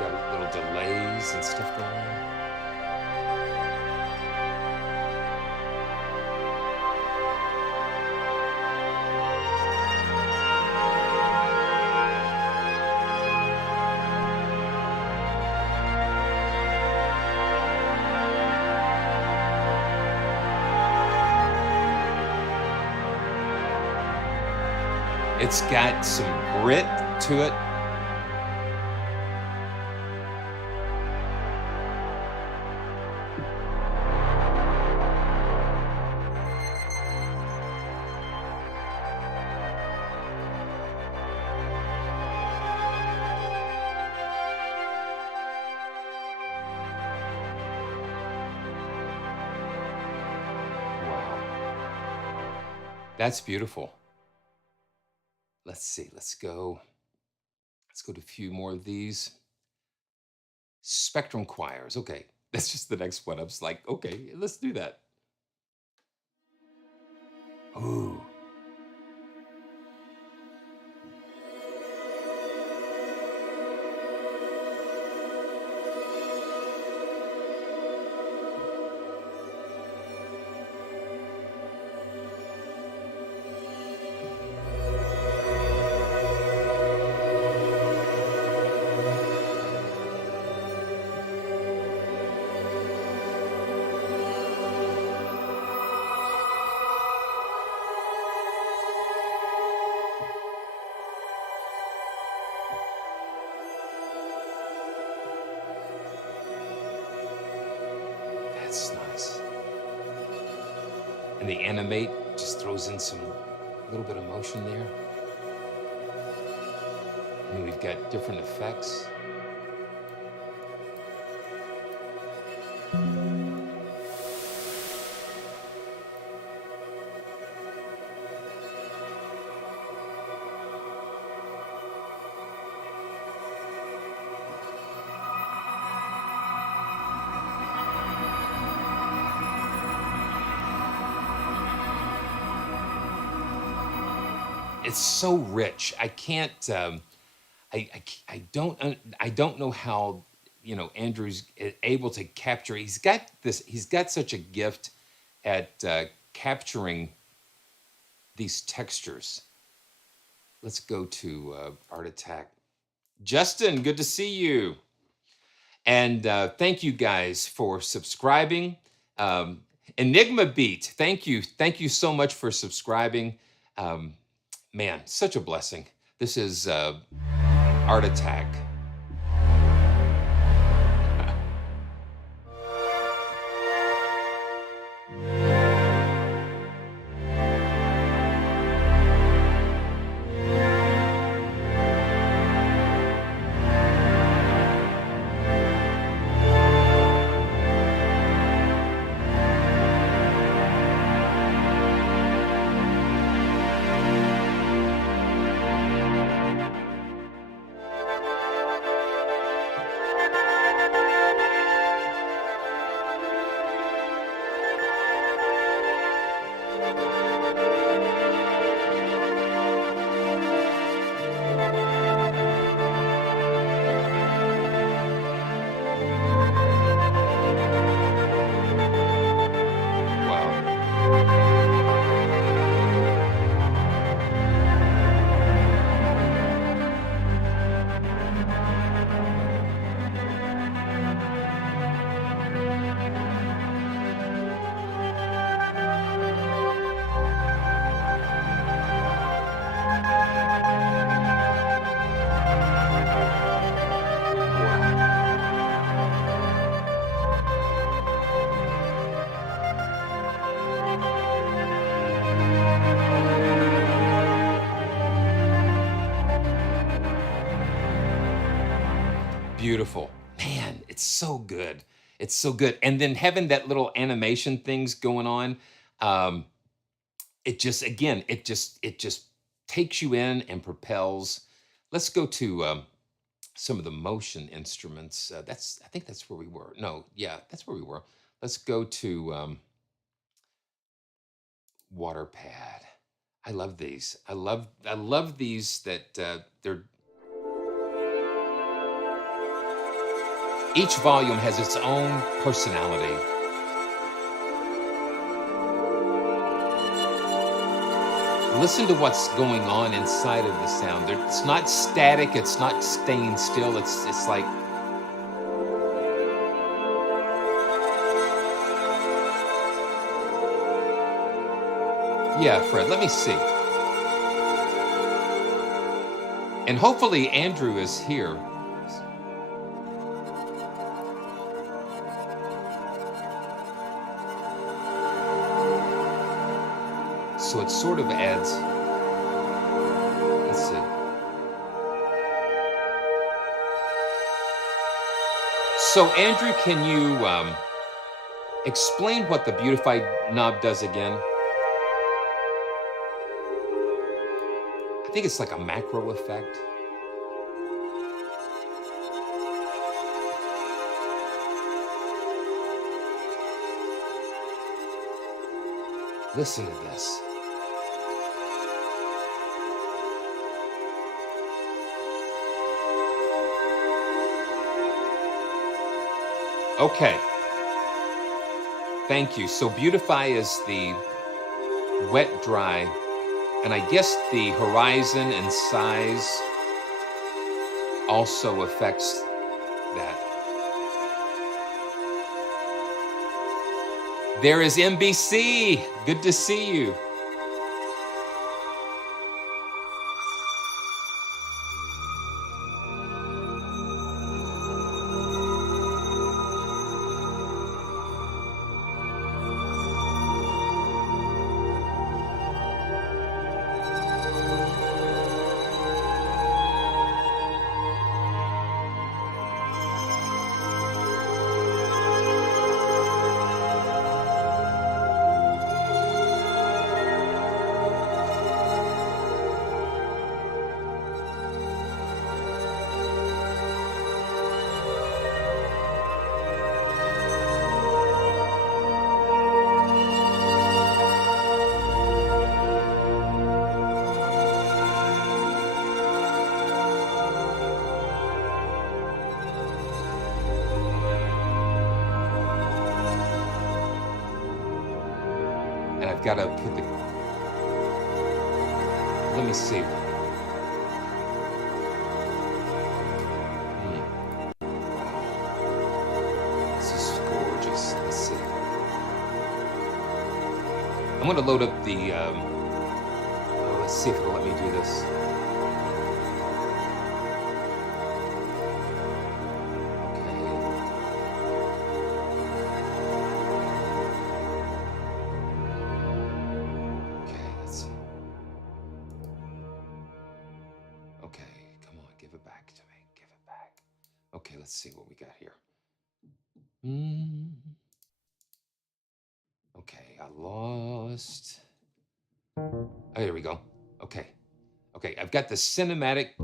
Got little delays and stuff going on. It's got some grit to it. Wow. That's beautiful. Let's see, let's go to a few more of these. Spectrum choirs. Okay, that's just the next one. I was like, okay, let's do that. Ooh. That's nice. And the animate just throws in some little bit of motion there. And we've got different effects. It's so rich. I can't. I don't know how Andrew's able to capture. He's got this. He's got such a gift at capturing these textures. Let's go to Art Attack. Justin, good to see you. And thank you guys for subscribing. Enigma Beat, thank you so much for subscribing. Man, such a blessing. This is Art Attack. Beautiful. Man, it's so good. It's so good. And then having that little animation things going on, it just, again, it just takes you in and propels. Let's go to some of the motion instruments. I think that's where we were. No, yeah, that's where we were. Let's go to water pad. I love these. I love these that they're, each volume has its own personality. Listen to what's going on inside of the sound. It's not static. It's not staying still. It's like, yeah, Fred, let me see. And hopefully Andrew is here. So it sort of adds, let's see. So Andrew, can you explain what the Beautify knob does again? I think it's like a macro effect. Listen to this. Okay. Thank you. So Beautify is the wet dry, and I guess the horizon and size also affects that. There is MBC. Good to see you. And I've got to put the, let me see. This is gorgeous. Let's see. I'm going to load up the, let's see if it'll let me do this. Okay, let's see what we got here. Okay, I lost. Oh, here we go. Okay, I've got the cinematic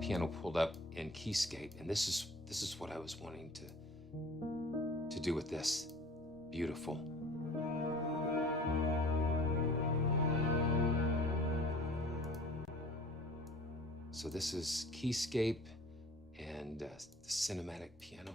piano pulled up in Keyscape, and this is what I was wanting to do with this. Beautiful. So this is Keyscape and the cinematic piano.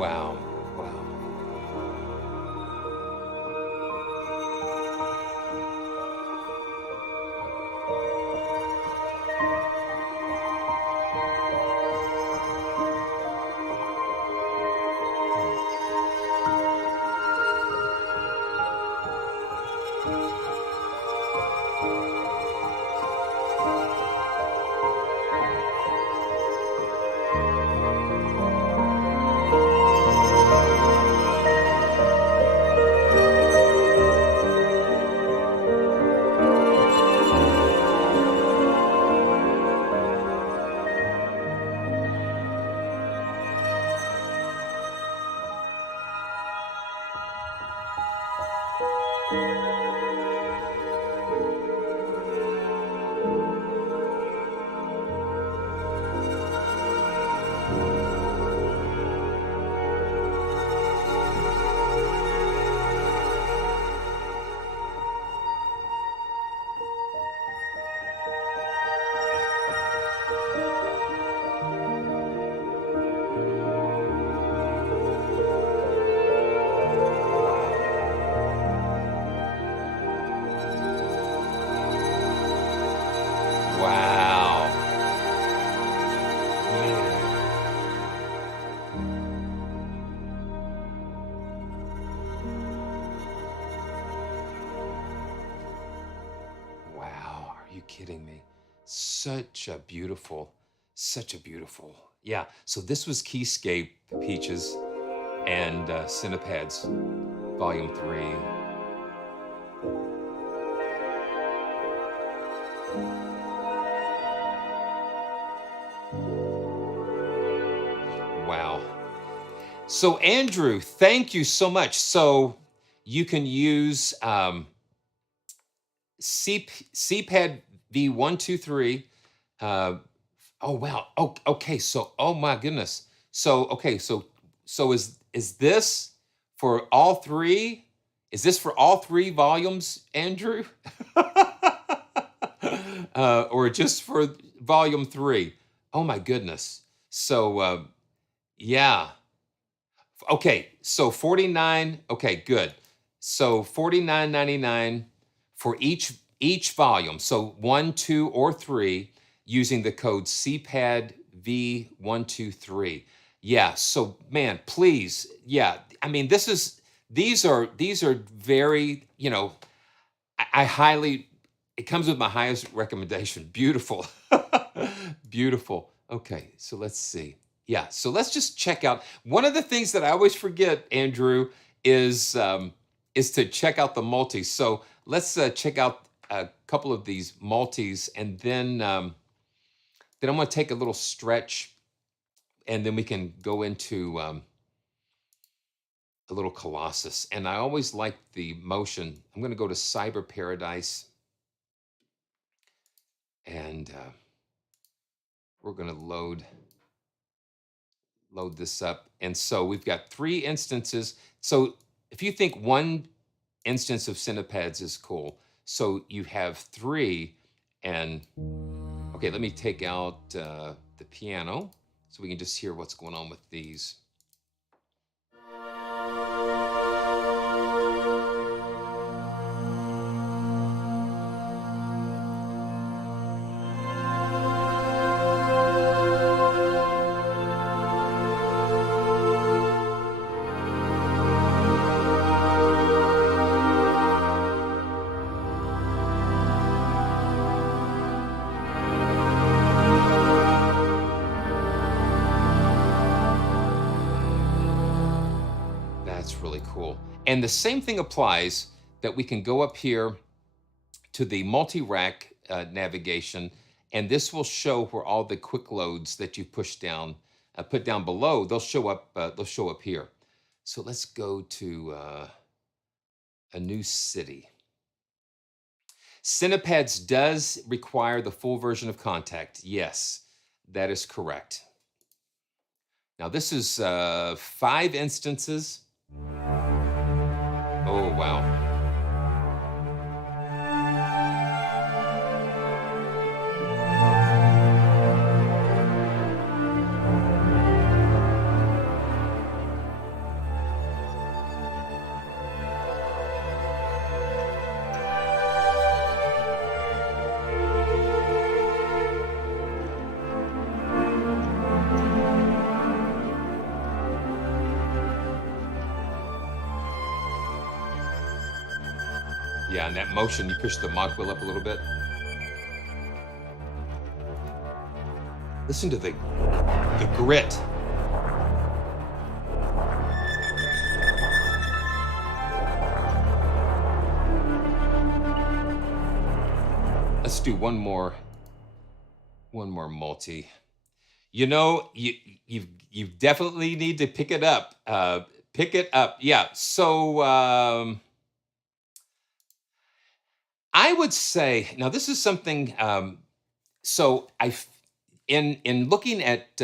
Wow. Wow. Wow. Wow, are you kidding me? Such a beautiful, yeah. So this was Keyscape, Peaches, and CINEPADS Vol.3. Wow. So Andrew, thank you so much. So you can use CPAD V123. Oh wow. Oh, okay. So oh my goodness. So okay. So is this for all three? Is this for all three volumes, Andrew? Or just for volume 3? Oh my goodness. So yeah. Okay, so 49, okay, good. So 49.99 for each volume. So 1, 2, or 3 using the code CPAD V123. Yeah, so man, please, yeah. I mean, these are very, I highly, it comes with my highest recommendation. Beautiful. Beautiful. Okay, so let's see. Yeah, so let's just check out. One of the things that I always forget, Andrew, is to check out the multis. So let's check out a couple of these multis, and then I'm going to take a little stretch, and then we can go into a little Colossus. And I always like the motion. I'm going to go to Cyber Paradise, and we're going to load this up. And so we've got 3 instances. So if you think one instance of CINEPADS is cool, so you have 3. And okay, let me take out the piano so we can just hear what's going on with these. That's really cool. And the same thing applies, that we can go up here to the multi-rack navigation, and this will show where all the quick loads that you push down, put down below, they'll show up here. So let's go to a new city. CINEPADS does require the full version of Contact. Yes, that is correct. Now this is 5 instances. Oh, wow. Yeah, and that motion, you push the mod wheel up a little bit. Listen to the grit. Let's do one more multi. You know, you definitely need to pick it up. Pick it up. Yeah. So I would say now this is something. So in looking at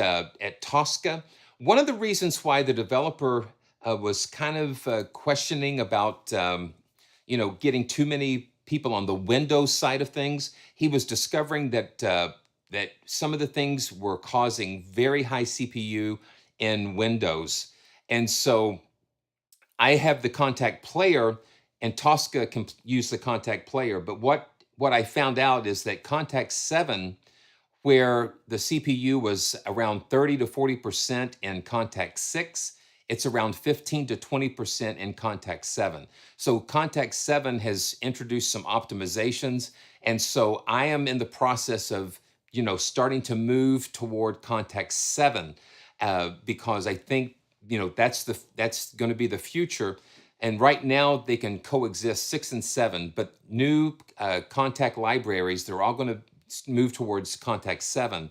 Tosca, one of the reasons why the developer was kind of questioning about getting too many people on the Windows side of things, he was discovering that that some of the things were causing very high CPU in Windows, and so I have the contact player, and Tosca can use the contact player. But what I found out is that contact 7, where the CPU was around 30 to 40% in contact 6, it's around 15 to 20% in contact 7. So contact 7 has introduced some optimizations. And so I am in the process of, starting to move toward contact 7 because I think, that's going to be the future. And right now they can coexist 6 and 7, but new contact libraries, they're all going to move towards contact 7.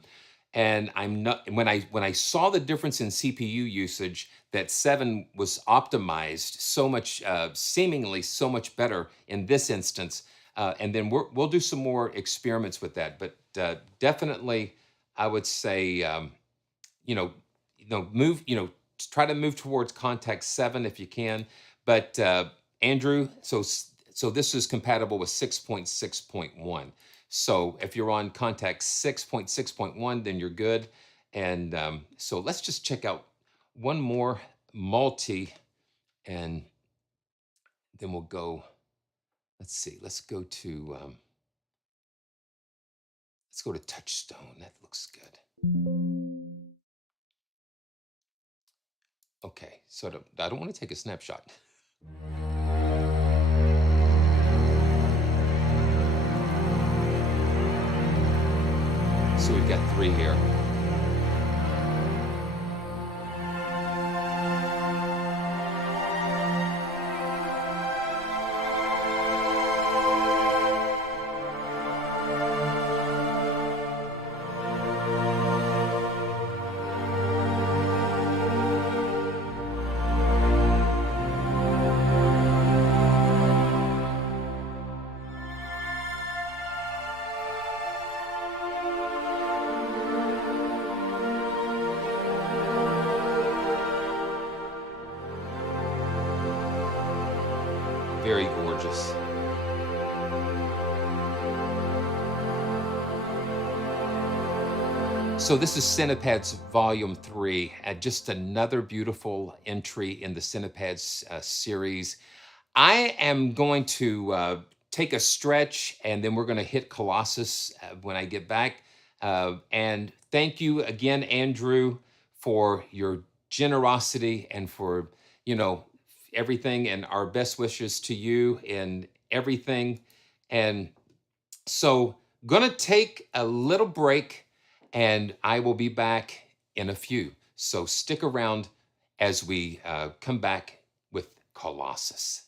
And I'm not, when I saw the difference in CPU usage, that 7 was optimized so much, seemingly so much better in this instance. And then we'll do some more experiments with that. But definitely, I would say, move, try to move towards contact 7 if you can. But Andrew, so this is compatible with 6.6.1. So if you're on contact 6.6.1, then you're good. And so let's just check out one more multi, and then we'll go. Let's see. Let's go to Touchstone. That looks good. Okay, so I don't want to take a snapshot. So we've got 3 here. Very gorgeous. So this is CINEPADS Vol.3, just another beautiful entry in the CINEPADS series. I am going to take a stretch, and then we're going to hit Colossus when I get back. And thank you again, Andrew, for your generosity and for, everything, and our best wishes to you and everything. And so gonna take a little break, and I will be back in a few. So stick around as we come back with Colossus.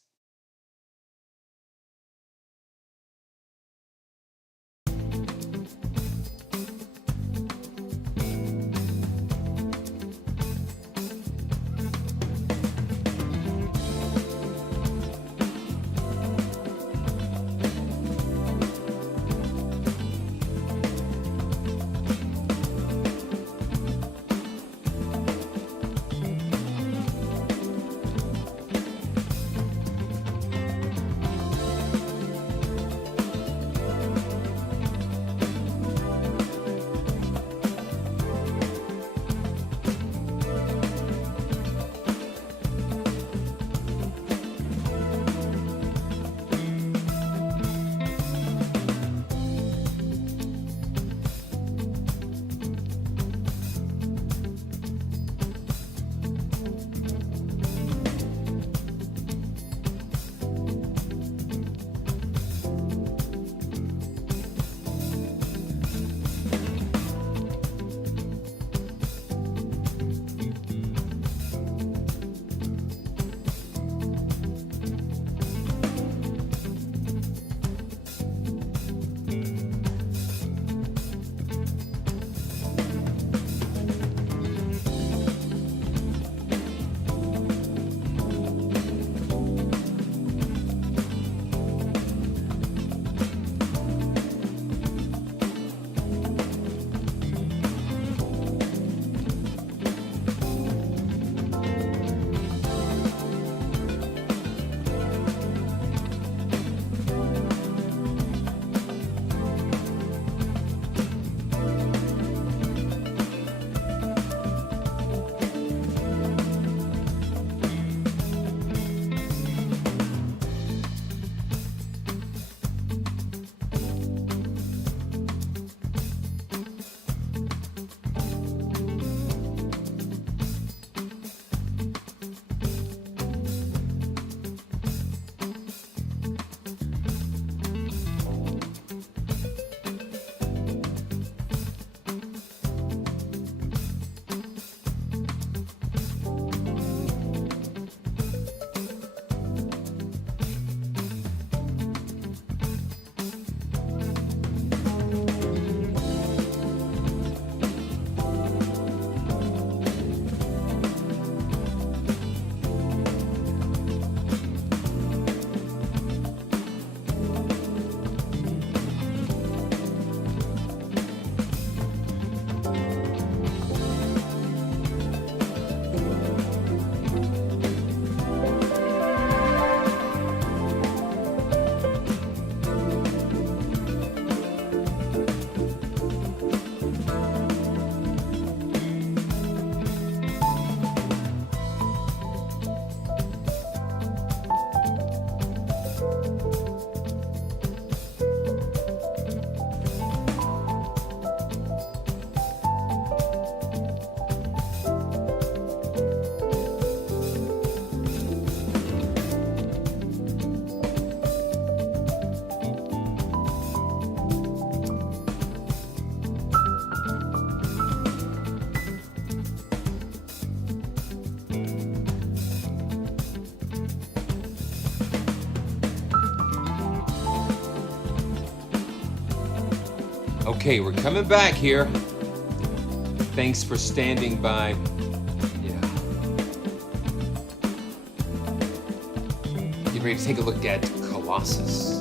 Okay, we're coming back here. Thanks for standing by. Yeah. Get ready to take a look at Colossus.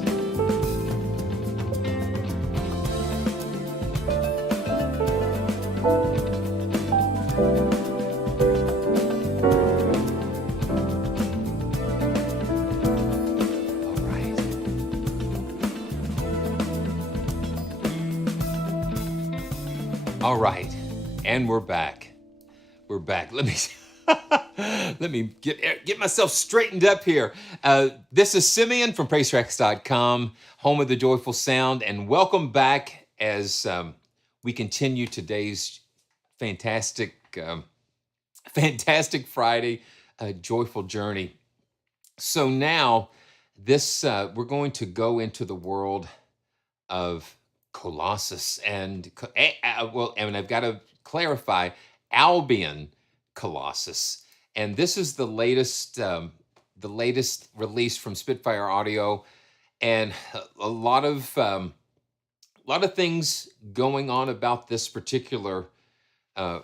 All right, and we're back. We're back. Let me get myself straightened up here. This is Simeon from PraiseTracks.com, home of the joyful sound, and welcome back as we continue today's fantastic Friday joyful journey. So now, we're going to go into the world of Colossus and and I've got to clarify ALBION Colossus, and this is the latest release from Spitfire Audio, and a lot of things going on about this particular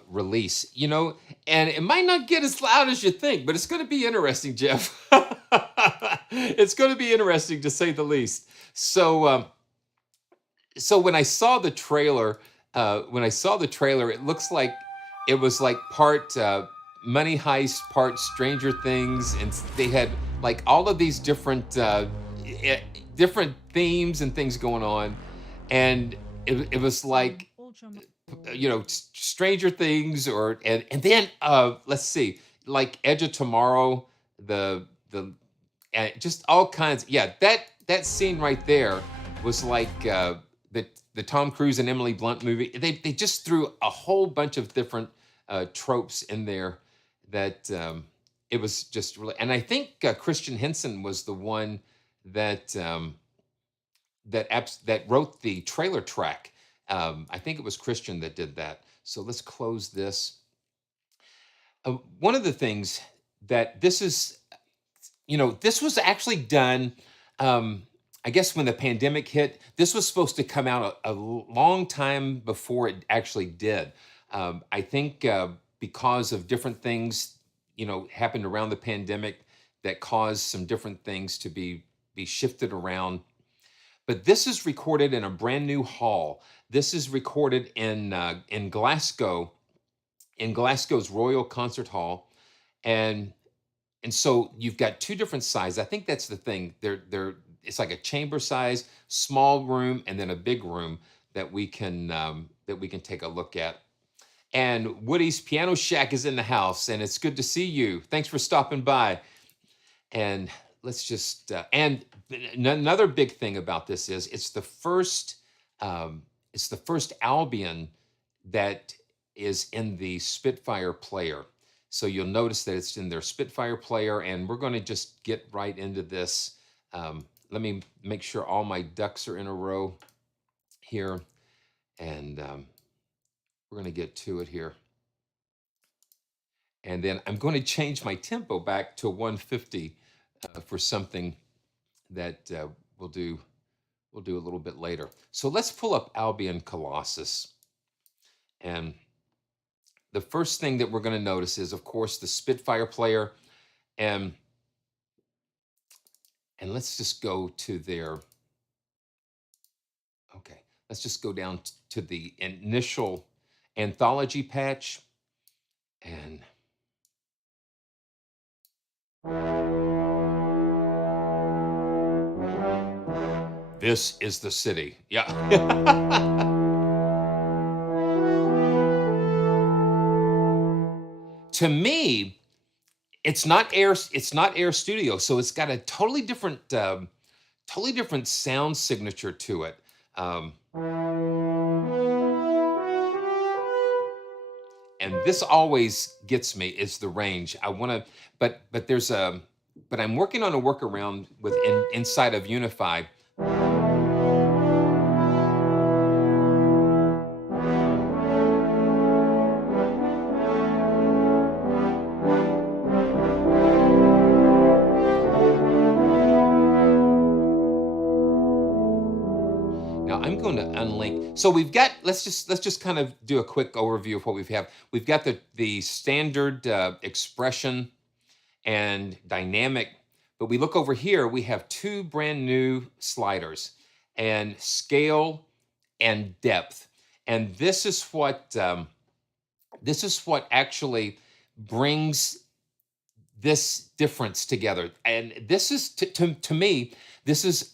release, you know, and it might not get as loud as you think, but it's going to be interesting, Jeff. It's going to be interesting to say the least. So when I saw the trailer, it looks like it was like part Money Heist, part Stranger Things, and they had like all of these different themes and things going on, and it was like, you know, Stranger Things, and then let's see, like Edge of Tomorrow, just all kinds. Yeah, that scene right there was like the Tom Cruise and Emily Blunt movie. They just threw a whole bunch of different tropes in there that it was just really. And I think Christian Henson was the one that that wrote the trailer track. I think it was Christian that did that. So let's close this. One of the things that this is, you know, this was actually done. I guess when the pandemic hit, this was supposed to come out a long time before it actually did. I think because of different things, you know, happened around the pandemic that caused some different things to be shifted around. But this is recorded in a brand new hall. This is recorded in Glasgow, in Glasgow's Royal Concert Hall, and so you've got two different sizes. I think that's the thing. It's like a chamber size, small room, and then a big room that we can take a look at. And Woody's Piano Shack is in the house, and it's good to see you. Thanks for stopping by. And let's just and another big thing about this is it's the first Albion that is in the Spitfire player. So you'll notice that it's in their Spitfire player, and we're going to just get right into this. Let me make sure all my ducks are in a row here, and we're going to get to it here. And then I'm going to change my tempo back to 150 for something that we'll do a little bit later. So let's pull up Albion Colossus. And the first thing that we're going to notice is, of course, the Spitfire player. And let's just go to their, okay, let's just go down to the initial anthology patch. And this is the city. Yeah. To me, it's not Air Studio, so it's got a totally different sound signature to it. And this always gets me, is the range. I want to, but I'm working on a workaround with inside of Unify. So we've got, let's just kind of do a quick overview of what we have. We've got the standard expression and dynamic, but we look over here, we have two brand new sliders, and scale and depth. And this is what actually brings this difference together. And this is to me, this is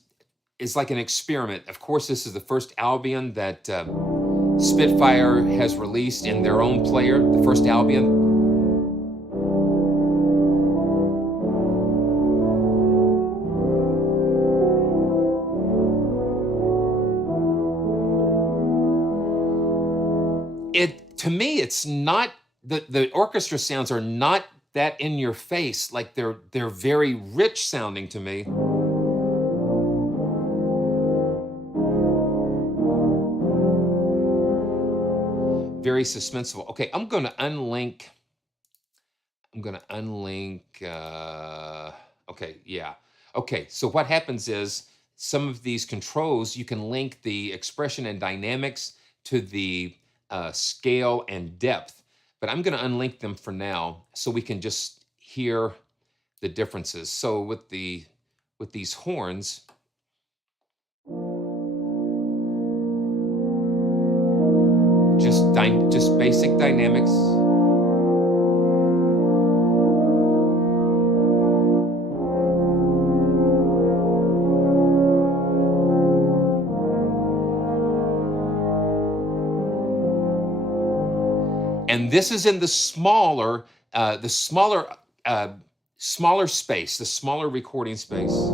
like an experiment. Of course, this is the first Albion that Spitfire has released in their own player, the first Albion. To me, it's not, the orchestra sounds are not that in your face. Like they're very rich sounding to me. Very suspenseful. Okay, I'm going to unlink. Okay, yeah. Okay, so what happens is some of these controls, you can link the expression and dynamics to the scale and depth, but I'm going to unlink them for now so we can just hear the differences. So with these horns, just basic dynamics. And this is in the smaller space, the smaller recording space.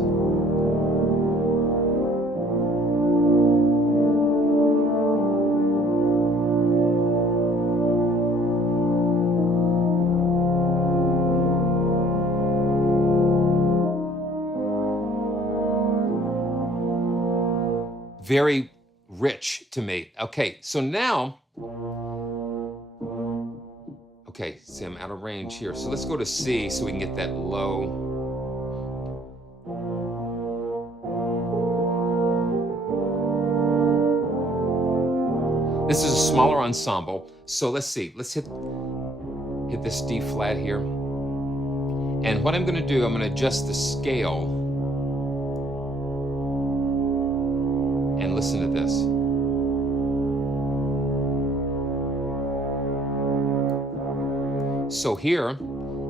Very rich to me. Okay, so now, okay, see, I'm out of range here. So let's go to C so we can get that low. This is a smaller ensemble. So let's see, let's hit this D flat here. And what I'm gonna do, I'm gonna adjust the scale. And listen to this. So here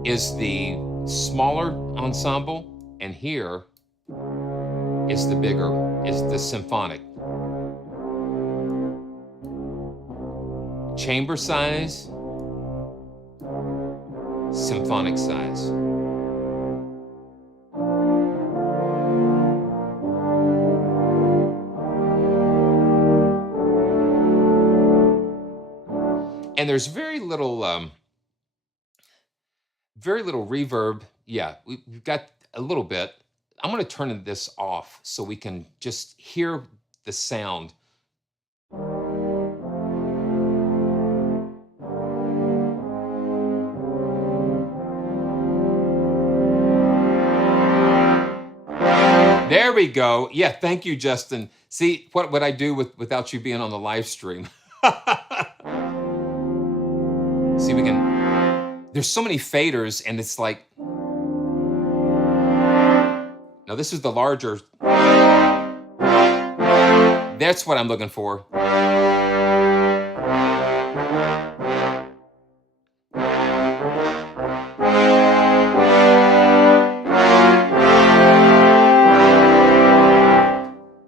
is the smaller ensemble, and here is the bigger, is the symphonic. Chamber size, symphonic size. And there's very little reverb. Yeah, we've got a little bit. I'm going to turn this off so we can just hear the sound. There we go. Yeah, thank you, Justin. See, what would I do without you being on the live stream? See, we can, there's so many faders, and it's like, now this is the larger, that's what I'm looking for.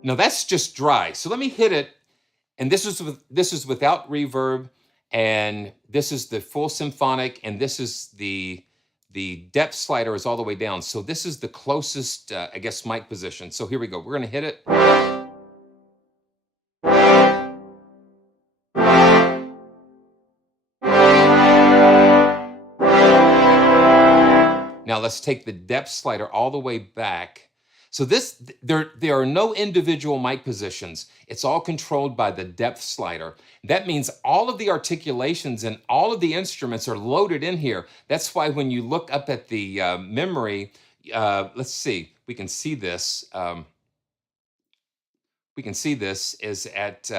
Now that's just dry. So let me hit it, and this is without reverb, and this is the full symphonic, and this is the depth slider is all the way down. So this is the closest, I guess, mic position. So here we go. We're going to hit it. Now let's take the depth slider all the way back. So this, there are no individual mic positions. It's all controlled by the depth slider. That means all of the articulations and all of the instruments are loaded in here. That's why when you look up at the memory, let's see, we can see this. We can see this is at,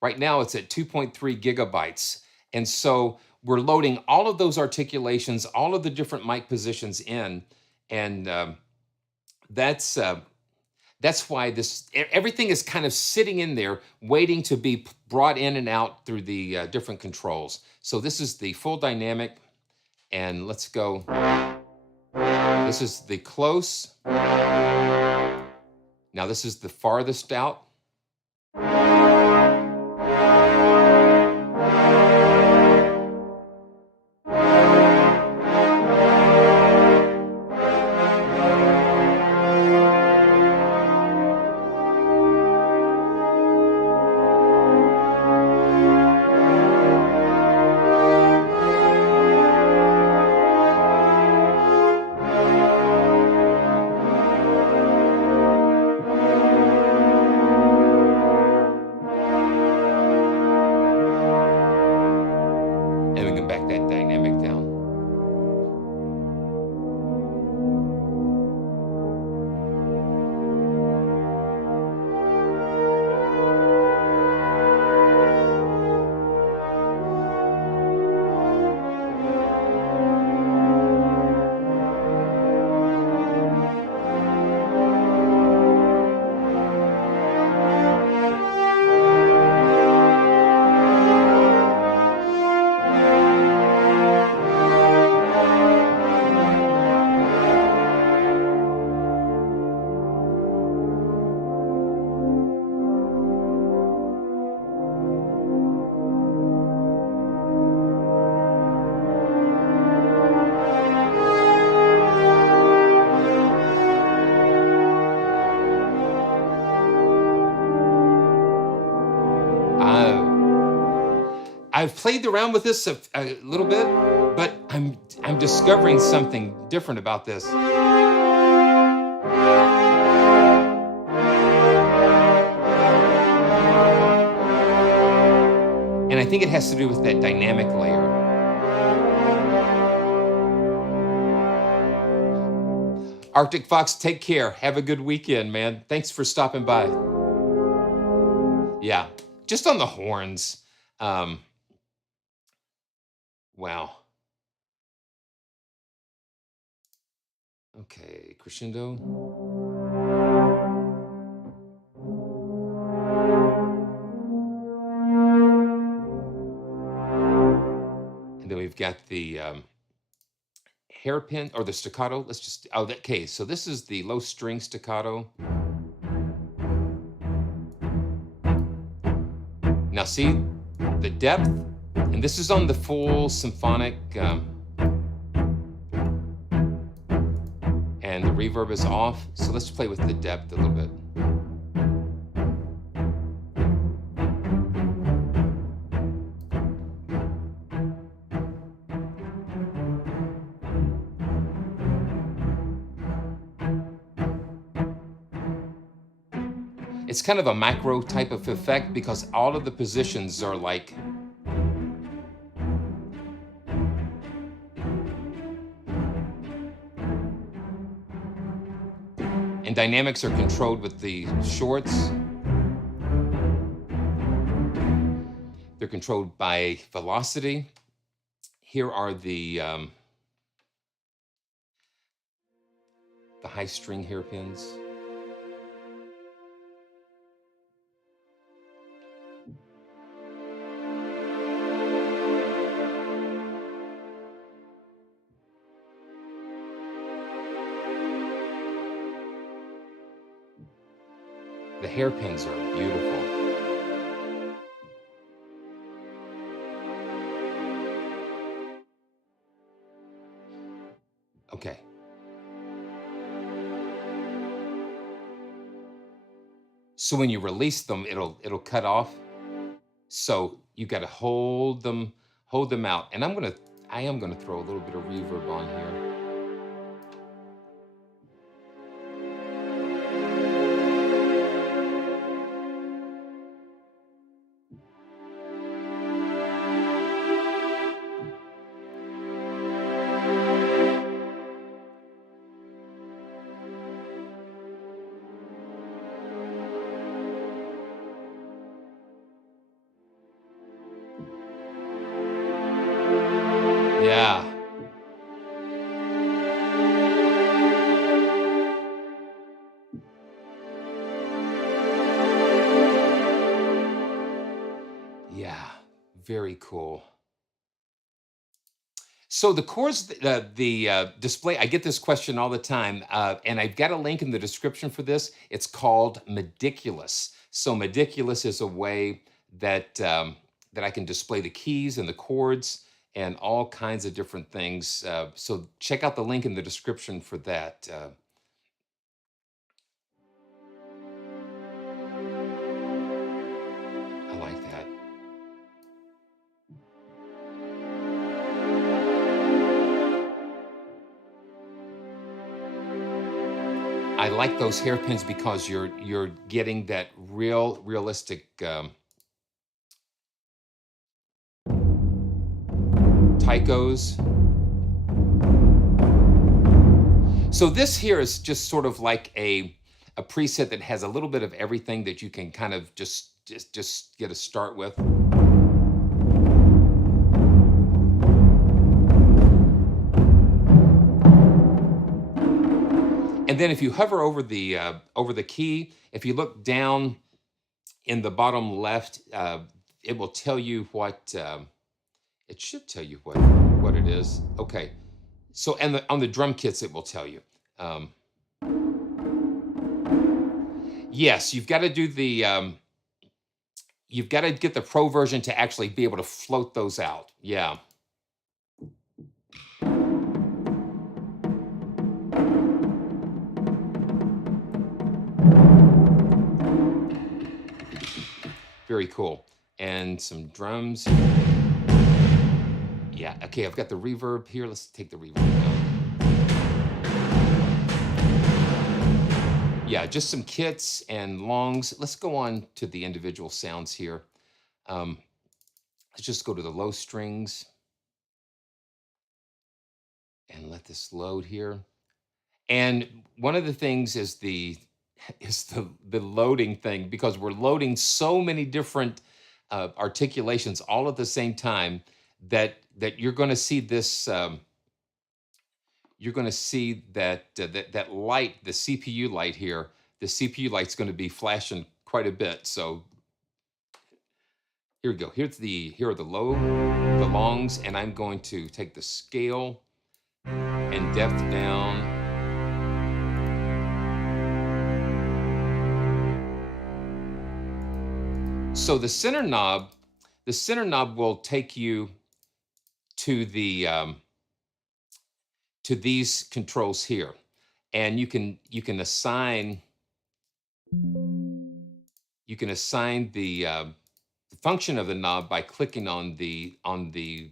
Right now it's at 2.3 gigabytes. And so we're loading all of those articulations, all of the different mic positions in. And that's why everything is kind of sitting in there waiting to be brought in and out through the different controls. So this is the full dynamic, and let's go. This is the close. Now this is the farthest out. And we can back that dynamic down. I've played around with this a little bit, but I'm discovering something different about this. And I think it has to do with that dynamic layer. Arctic Fox, take care. Have a good weekend, man. Thanks for stopping by. Yeah, just on the horns. Wow. Okay, crescendo. And then we've got the hairpin or the staccato. Let's just, okay, so this is the low string staccato. Now see the depth, and this is on the full symphonic, and the reverb is off. So let's play with the depth a little bit. It's kind of a macro type of effect because all of the positions are like, and dynamics are controlled with the shorts. They're controlled by velocity. Here are the high string hairpins. The hairpins are beautiful. Okay. So when you release them, it'll cut off. So you got to hold them out. And I am gonna throw a little bit of reverb on here. Yeah, very cool. So the course, the display, I get this question all the time, and I've got a link in the description for this. It's called Meticulous. So Meticulous is a way that that I can display the keys and the chords and all kinds of different things. So check out the link in the description for that. I like that. I like those hairpins because you're getting that realistic tychos. So this here is just sort of like a preset that has a little bit of everything that you can kind of just get a start with. And then if you hover over the key, if you look down in the bottom left, it will tell you what it should tell you what it is. Okay, so and on the drum kits it will tell you. Yes, you've got to do the you've got to get the pro version to actually be able to float those out. Yeah. Very cool. And some drums. Yeah, okay, I've got the reverb here. Let's take the reverb down. Yeah, just some kits and longs. Let's go on to the individual sounds here. Let's just go to the low strings and let this load here. And one of the things is the loading thing, because we're loading so many different articulations all at the same time that you're going to see this. You're going to see that that light, the CPU light here. The CPU light's going to be flashing quite a bit. So here we go. Here are the longs, and I'm going to take the scale and depth down. So the center knob will take you to the to these controls here, and you can assign the function of the knob by clicking on the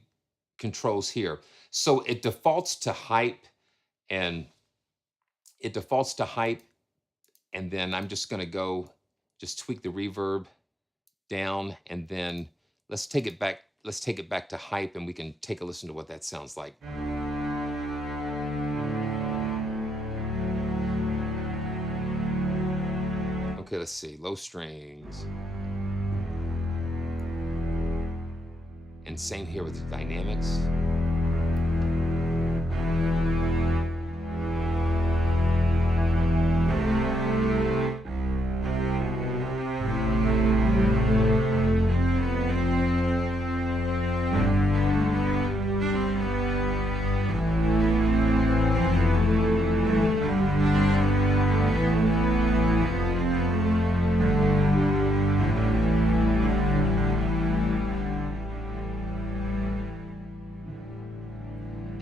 controls here. So it defaults to hype, and then I'm just going to go just tweak the reverb down, and then let's take it back to hype, and we can take a listen to what that sounds like. Okay, let's see, low strings. And same here with the dynamics.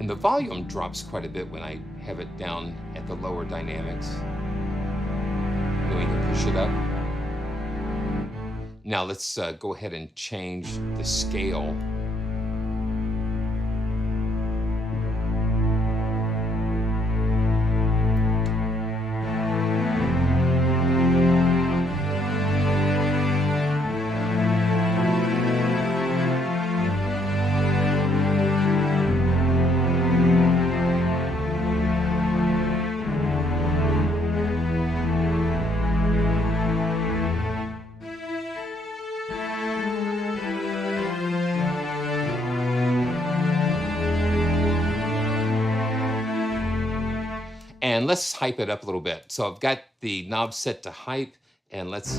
And the volume drops quite a bit when I have it down at the lower dynamics. Then we can push it up. Now let's go ahead and change the scale. And let's hype it up a little bit. So I've got the knob set to hype, and let's.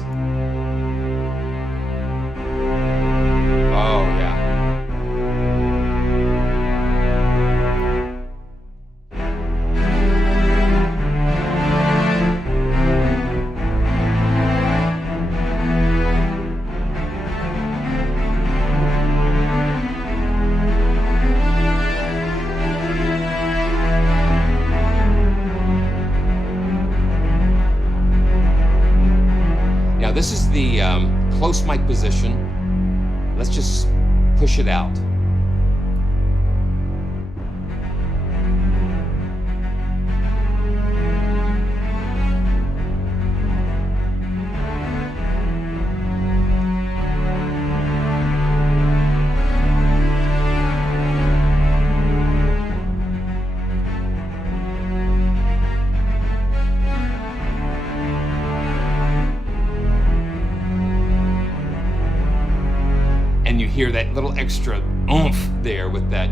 the close mic position. Let's just push it out. And you hear that little extra oomph there with that.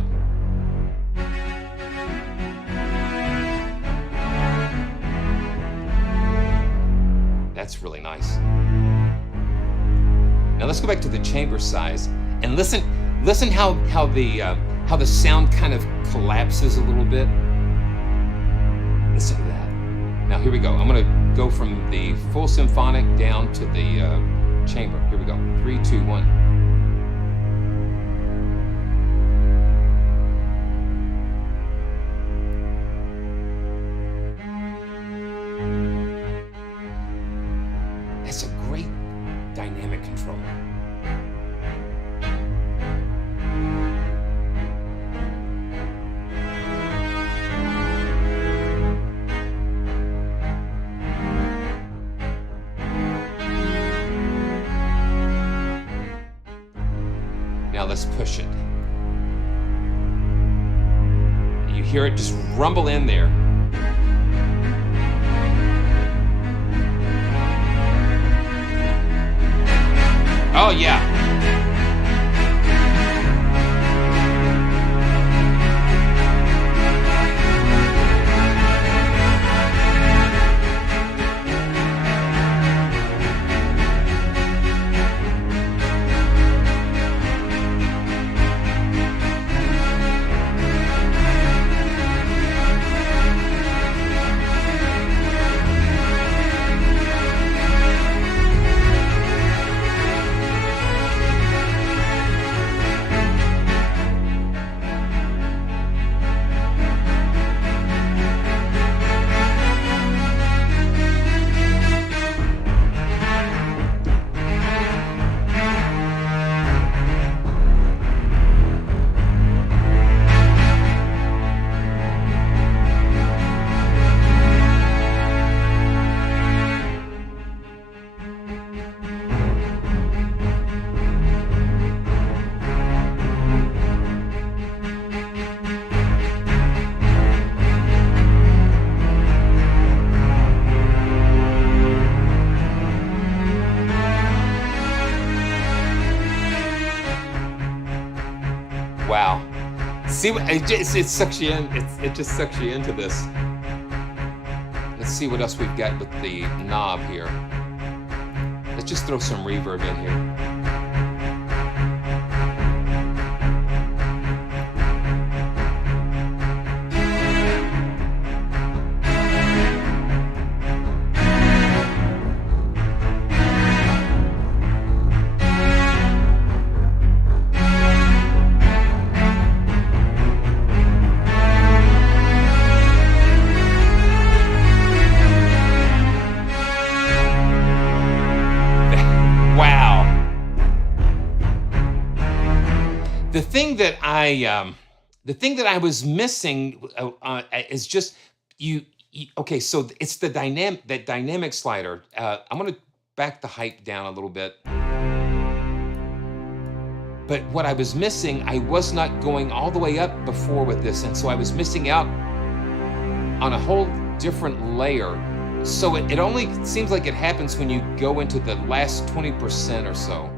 That's really nice. Now let's go back to the chamber size and listen how the sound kind of collapses a little bit. Listen to that. Now here we go. I'm going to go from the full symphonic down to the chamber. Here we go. 3, 2, 1. That's a great dynamic control. Now let's push it. You hear it just rumble in there. Oh, yeah. Wow. See, it sucks you in. It just sucks you into this. Let's see what else we've got with the knob here. Let's just throw some reverb in here. The thing that I was missing is just okay, so it's that dynamic slider. I'm going to back the height down a little bit. But what I was missing, I was not going all the way up before with this, and so I was missing out on a whole different layer. So it only seems like it happens when you go into the last 20% or so.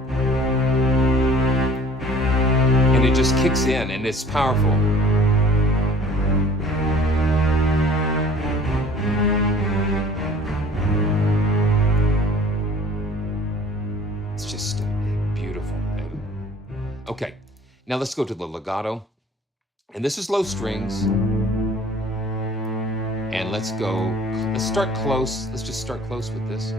And it just kicks in, and it's powerful. It's just beautiful. Okay, now let's go to the legato. And this is low strings. And let's start close. Let's just start close with this.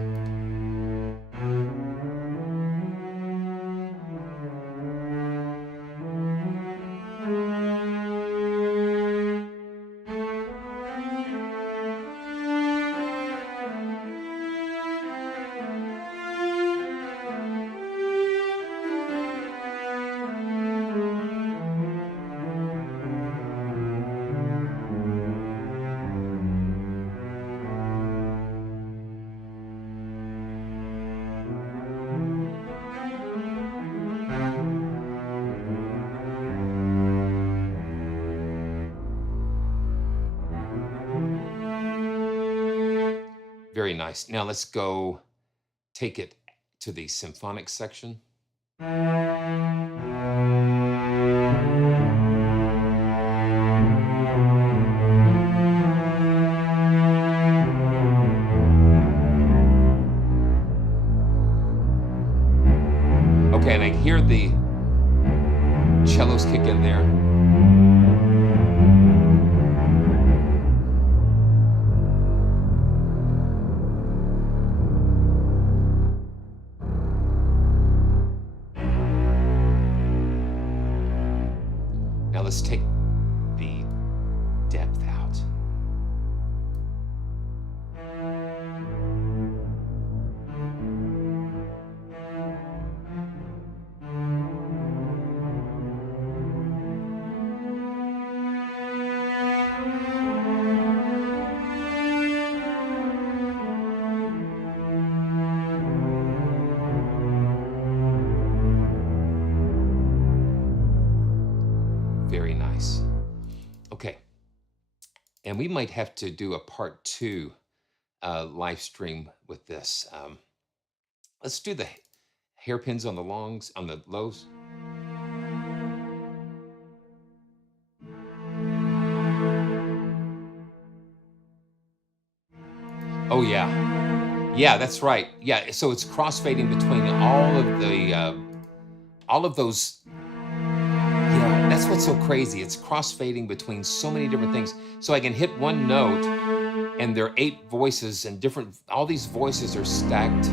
Very nice. Now let's go take it to the symphonic section. Okay, and I hear the cellos kick in there. Now let's take the depth out. Very nice. Okay. And we might have to do a part 2 live stream with this. Let's do the hairpins on the longs, on the lows. Oh yeah, yeah, that's right. Yeah, so it's crossfading between all of those. Yeah, that's what's so crazy. It's crossfading between so many different things. So I can hit one note, and there are 8 voices, and different. All these voices are stacked.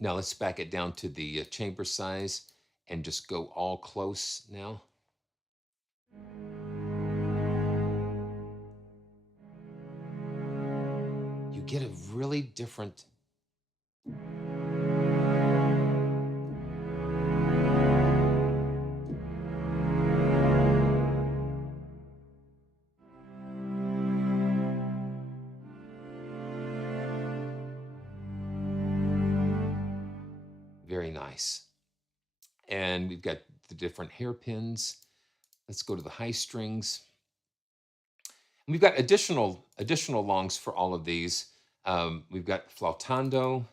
Now let's back it down to the chamber size and just go all close now. You get a really different. Very nice. And we've got the different hairpins. Let's go to the high strings. And we've got additional longs for all of these. We've got flautando.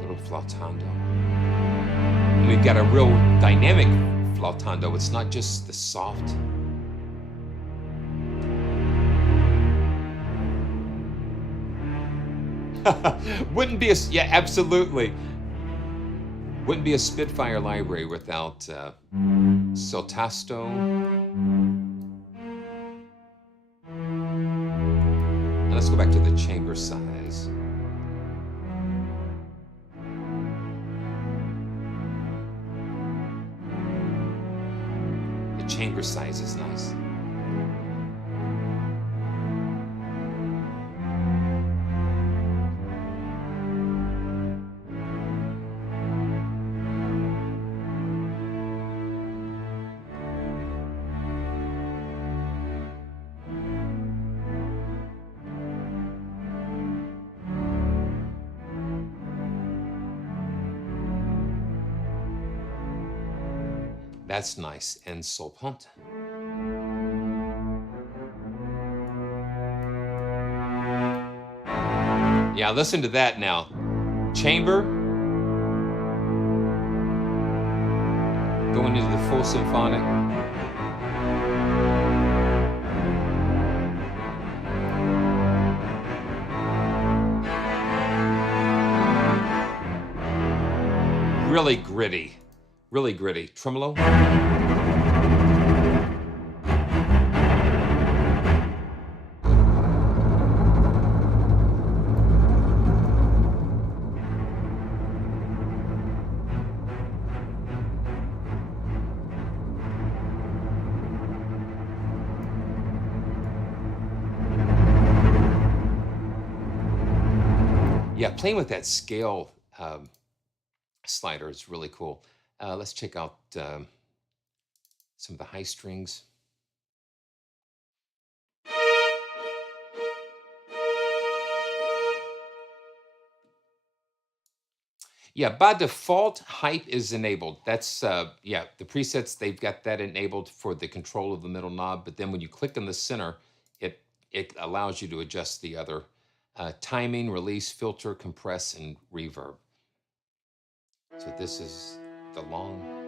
Little flautando. And we've got a real dynamic flautando. It's not just the soft. Wouldn't be a, yeah, absolutely. Wouldn't be a Spitfire library without Soltasto. And let's go back to the chamber size. The chamber size is nice. That's nice. And sol ponte. Yeah, listen to that now. Chamber. Going into the full symphonic. Really gritty. Really gritty. Tremolo. Yeah, playing with that scale slider is really cool. Let's check out some of the high strings. Yeah, by default, hype is enabled. That's, yeah, the presets, they've got that enabled for the control of the middle knob. But then when you click in the center, it allows you to adjust the other timing, release, filter, compress, and reverb. So this is the long.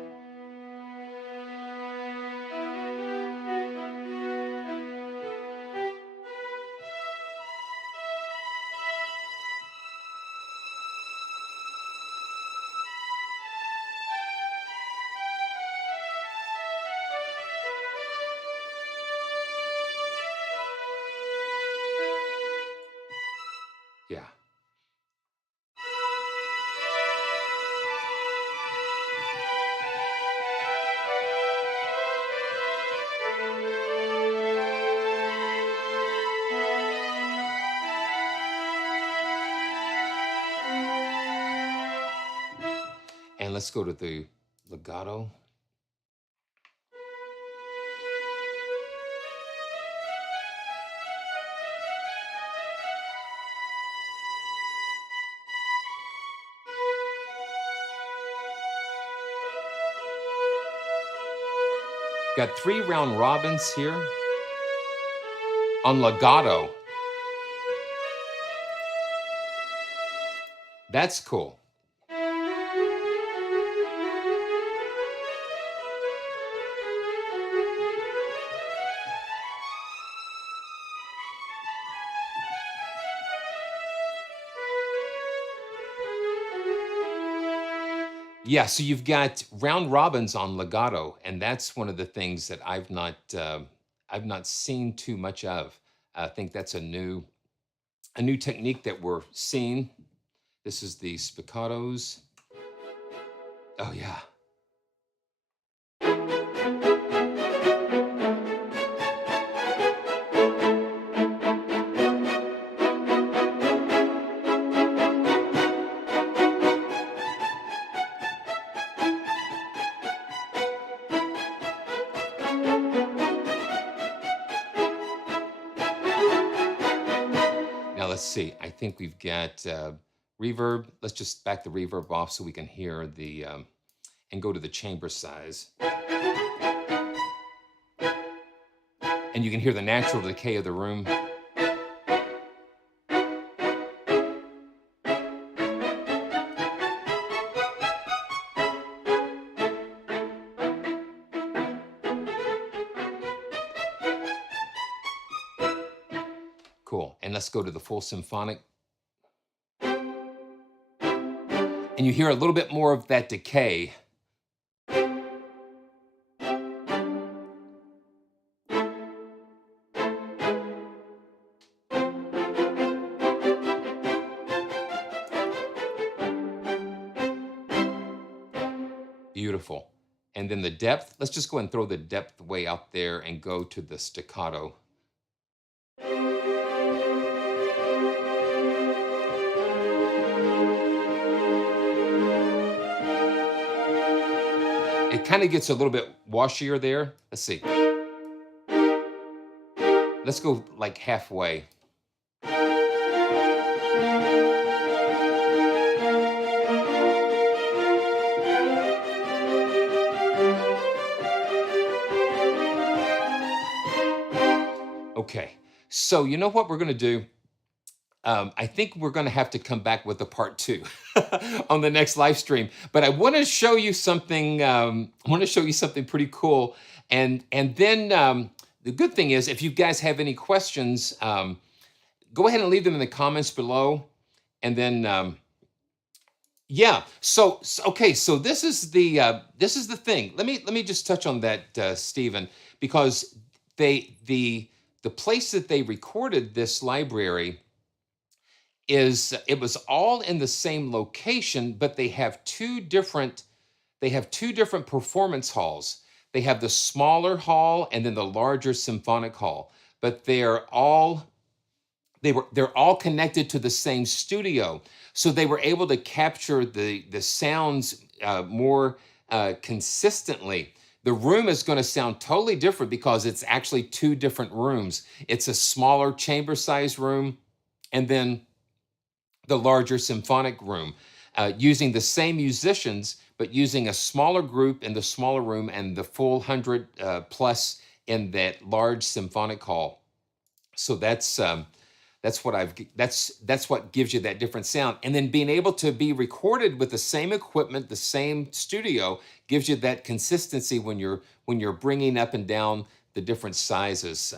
Yeah. And let's go to the legato. Got 3 round robins here on legato. That's cool. Yeah, so you've got round robins on legato, and that's one of the things that I've not seen too much of. I think that's a new technique that we're seeing. This is the spiccatos. Oh yeah. Now let's see. I think we've got reverb. Let's just back the reverb off so we can hear the and go to the chamber size. And you can hear the natural decay of the room. Cool. And let's go to the full symphonic. And you hear a little bit more of that decay. Beautiful. And then the depth, let's just go and throw the depth way out there and go to the staccato. It kind of gets a little bit washier there. Let's see. Let's go like halfway. Okay, so you know what we're going to do? I think we're going to have to come back with a part 2 on the next live stream. But I want to show you something. I want to show you something pretty cool. And then the good thing is, if you guys have any questions, go ahead and leave them in the comments below. And then, yeah. So okay. So this is the thing. Let me just touch on that, Stephen, because the place that they recorded this library it was all in the same location, but they have two different performance halls. They have the smaller hall and then the larger symphonic hall, but they're all connected to the same studio. So they were able to capture the sounds more consistently. The room is going to sound totally different because it's actually 2 different rooms. It's a smaller chamber size room and then the larger symphonic room. using the same musicians, but using a smaller group in the smaller room and the full 100 plus in that large symphonic hall. So that's what that's what gives you that different sound. And then being able to be recorded with the same equipment, the same studio, gives you that consistency when you're bringing up and down the different sizes.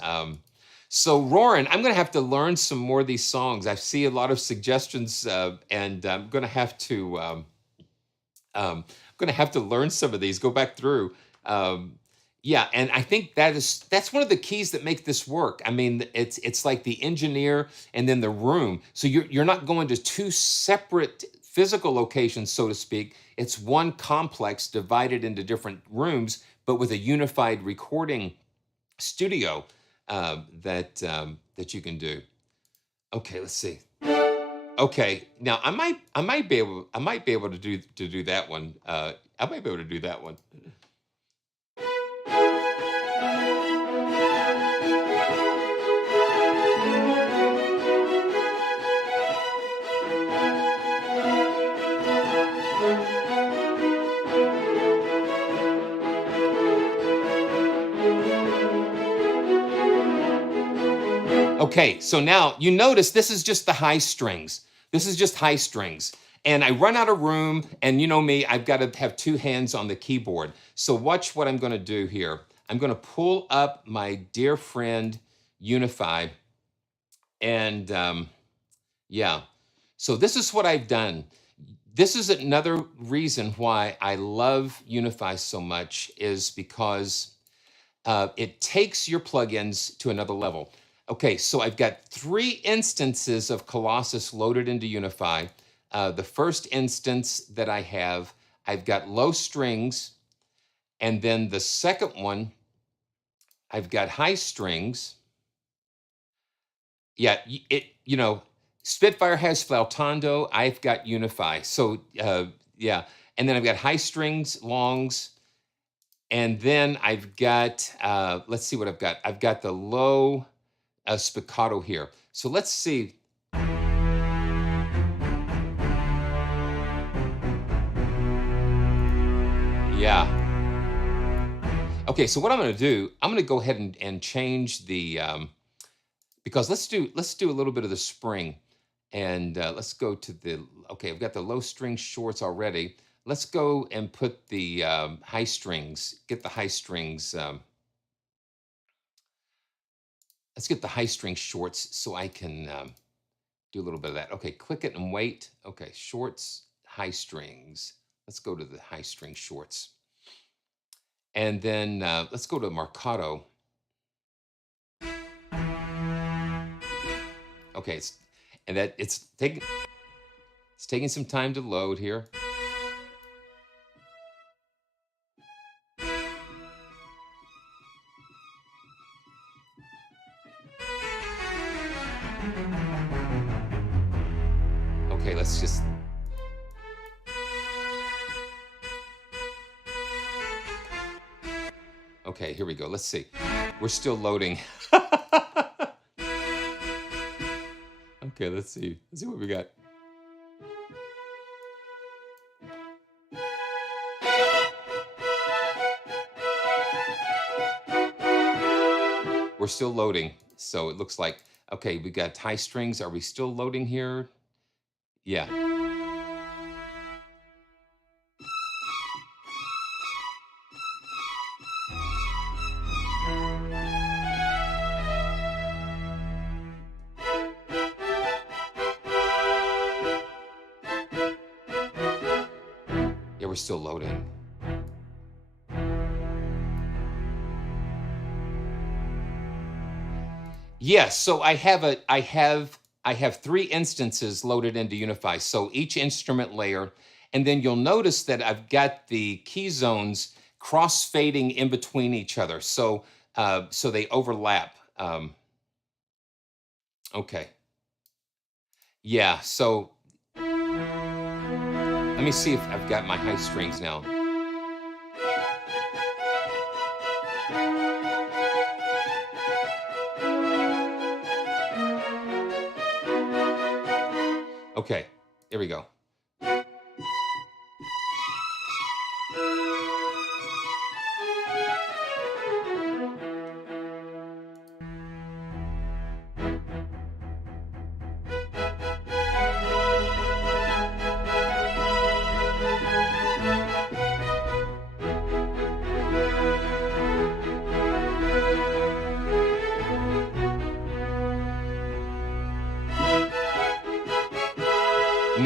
So Roran, I'm going to have to learn some more of these songs. I see a lot of suggestions, and I'm going to have to learn some of these. Go back through. Yeah, and I think that's one of the keys that make this work. I mean, it's like the engineer and then the room. So you're not going to two separate physical locations, so to speak. It's one complex divided into different rooms, but with a unified recording studio that you can do. Okay, let's see. Okay, now I might be able to do that one. I might be able to do that one. Okay, so now you notice this is just the high strings. This is just high strings. And I run out of room, and you know me, I've got to have two hands on the keyboard. So watch what I'm going to do here. I'm going to pull up my dear friend UVI, and yeah. So this is what I've done. This is another reason why I love UVI so much, is because it takes your plugins to another level. Okay, so I've got 3 instances of Colossus loaded into UVI. The first instance that I have, I've got low strings, and then the second one, I've got high strings. Yeah, Spitfire has flautando. I've got UVI. So yeah, and then I've got high strings, longs, and then I've got let's see what I've got. I've got the low spiccato here. So let's see. Yeah. Okay, so what I'm going to do, I'm going to go ahead and change the because let's do a little bit of the spring, and let's go to the. Okay, I've got the low string shorts already. Let's go and put the high strings. Get the high strings. Let's get the high string shorts so I can do a little bit of that. Okay, click it and wait. Okay, shorts, high strings. Let's go to the high string shorts. And then let's go to Marcato. Okay, it's taking some time to load here. Okay, let's just. Okay, here we go. Let's see. We're still loading. Okay, let's see. Let's see what we got. We're still loading. So it looks like, okay, we got high strings. Are we still loading here? Yeah. Yeah, we're still loading. Yes, so I have 3 instances loaded into UVI. So each instrument layer, and then you'll notice that I've got the key zones cross-fading in between each other. So so they overlap. Okay. Yeah, so let me see if I've got my high strings now. Okay, there we go.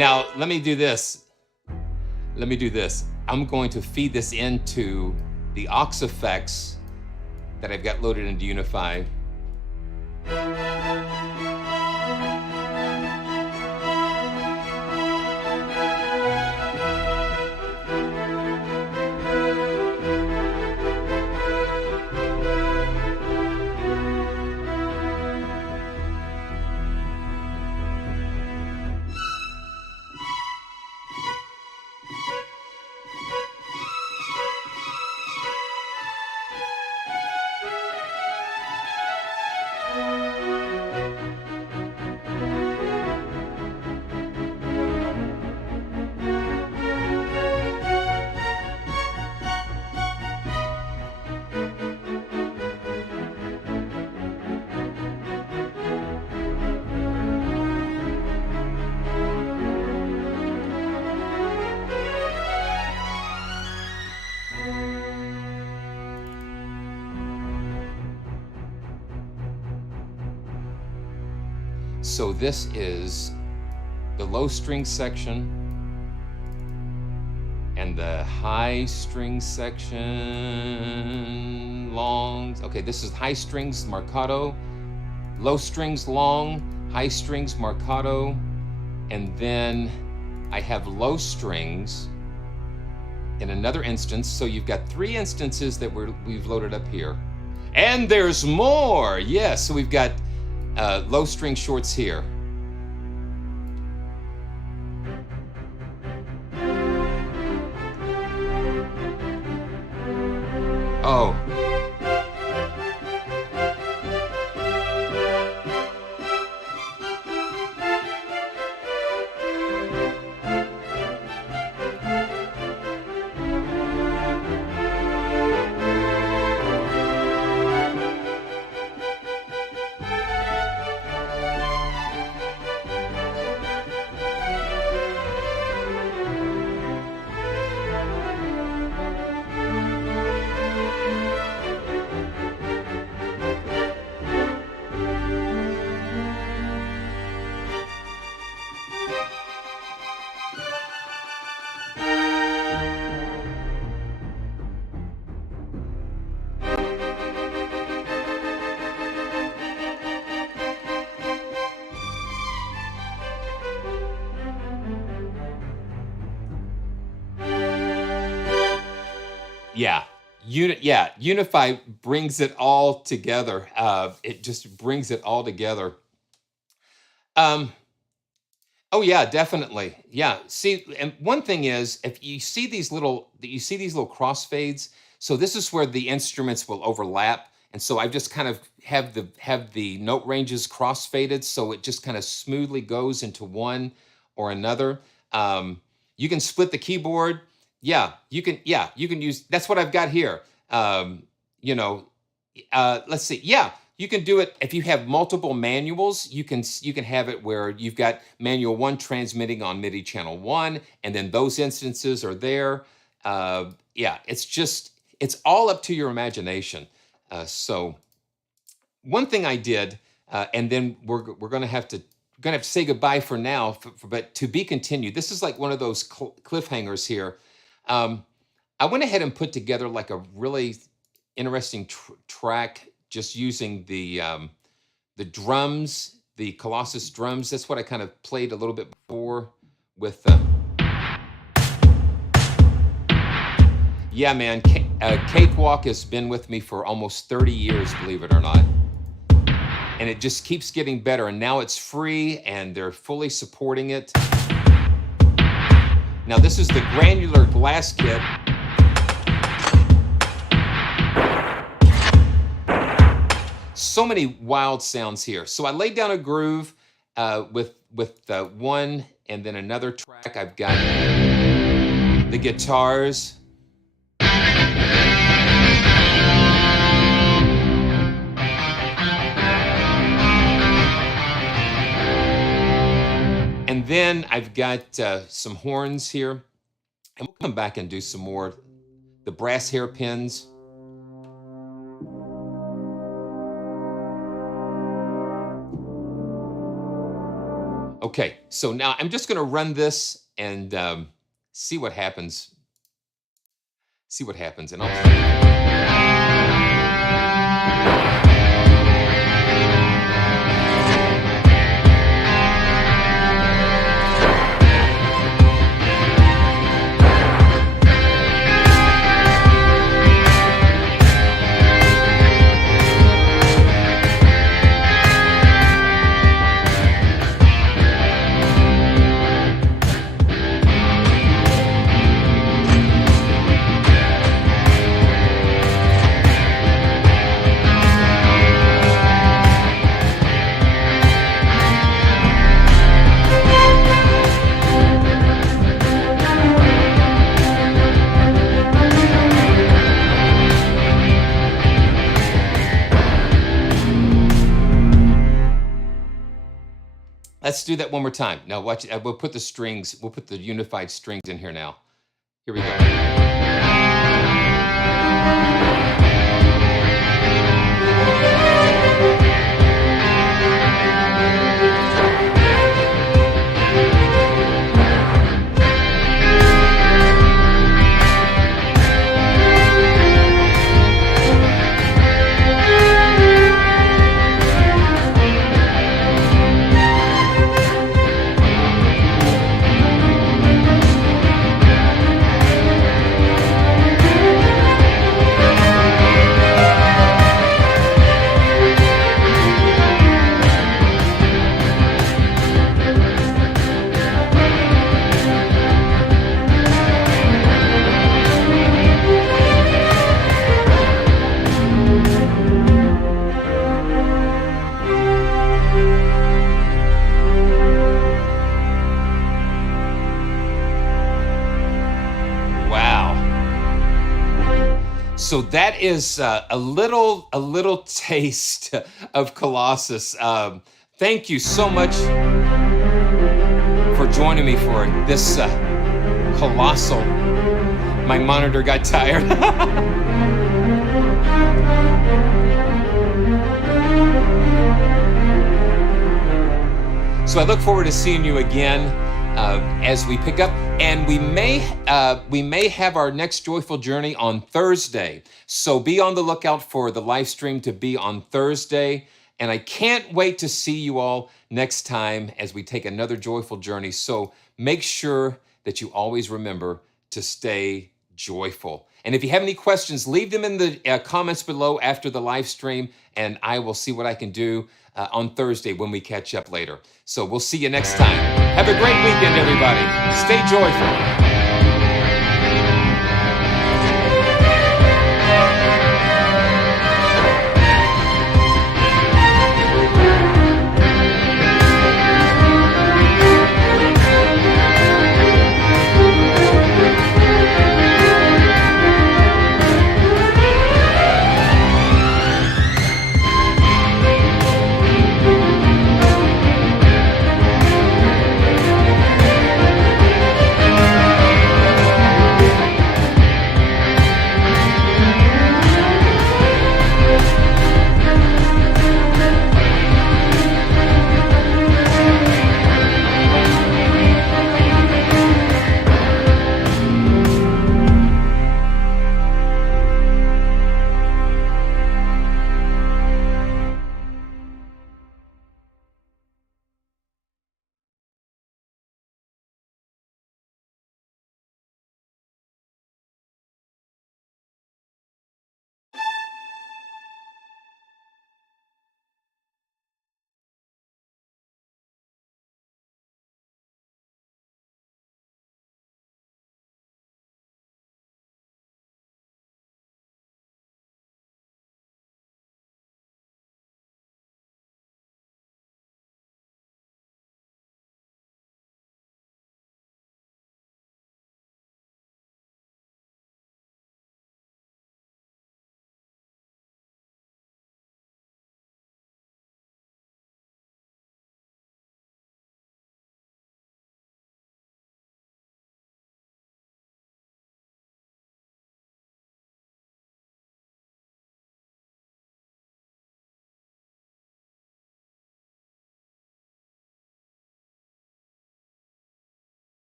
now let me do this. Let me do this. I'm going to feed this into the aux effects that I've got loaded into UNIFI. So this is the low string section and the high string section, longs. Okay, this is high strings marcato, low strings long, high strings marcato, and then I have low strings in another instance. So you've got 3 instances that we've loaded up here. And there's more, yes. So we've got low string shorts here. Oh. Yeah, UNIFI brings it all together. It just brings it all together. Oh yeah, definitely. Yeah. See, and one thing is, if you see these little crossfades. So this is where the instruments will overlap, and so I just kind of have the note ranges crossfaded, so it just kind of smoothly goes into one or another. You can split the keyboard. Yeah, you can use, that's what I've got here. You know, let's see. Yeah, you can do it if you have multiple manuals. You can have it where you've got manual 1 transmitting on MIDI channel 1, and then those instances are there. Yeah, it's all up to your imagination. So one thing I did, and then we're going to have to say goodbye for now, but to be continued. This is like one of those cliffhangers here. I went ahead and put together like a really interesting track, just using the drums, the Colossus drums. That's what I kind of played a little bit before with. Yeah, man, Cakewalk has been with me for almost 30 years, believe it or not. And it just keeps getting better. And now it's free and they're fully supporting it. Now this is the granular glass kit. So many wild sounds here. So I laid down a groove with one and then another track. I've got the guitars. And then I've got some horns here. And we'll come back and do some more. The brass hairpins. Okay, so now I'm just going to run this and see what happens. See what happens, and let's do that one more time. Now watch, we'll put the strings, we'll put the unified strings in here now. Here we go. So that is a little taste of Colossus. Thank you so much for joining me for this colossal. My monitor got tired. So I look forward to seeing you again as we pick up, and we may have our next joyful journey on Thursday. So be on the lookout for the live stream to be on Thursday. And I can't wait to see you all next time as we take another joyful journey. So make sure that you always remember to stay joyful. And if you have any questions, leave them in the comments below after the live stream, and I will see what I can do on Thursday when we catch up later. So we'll see you next time. Have a great weekend, everybody. Stay joyful.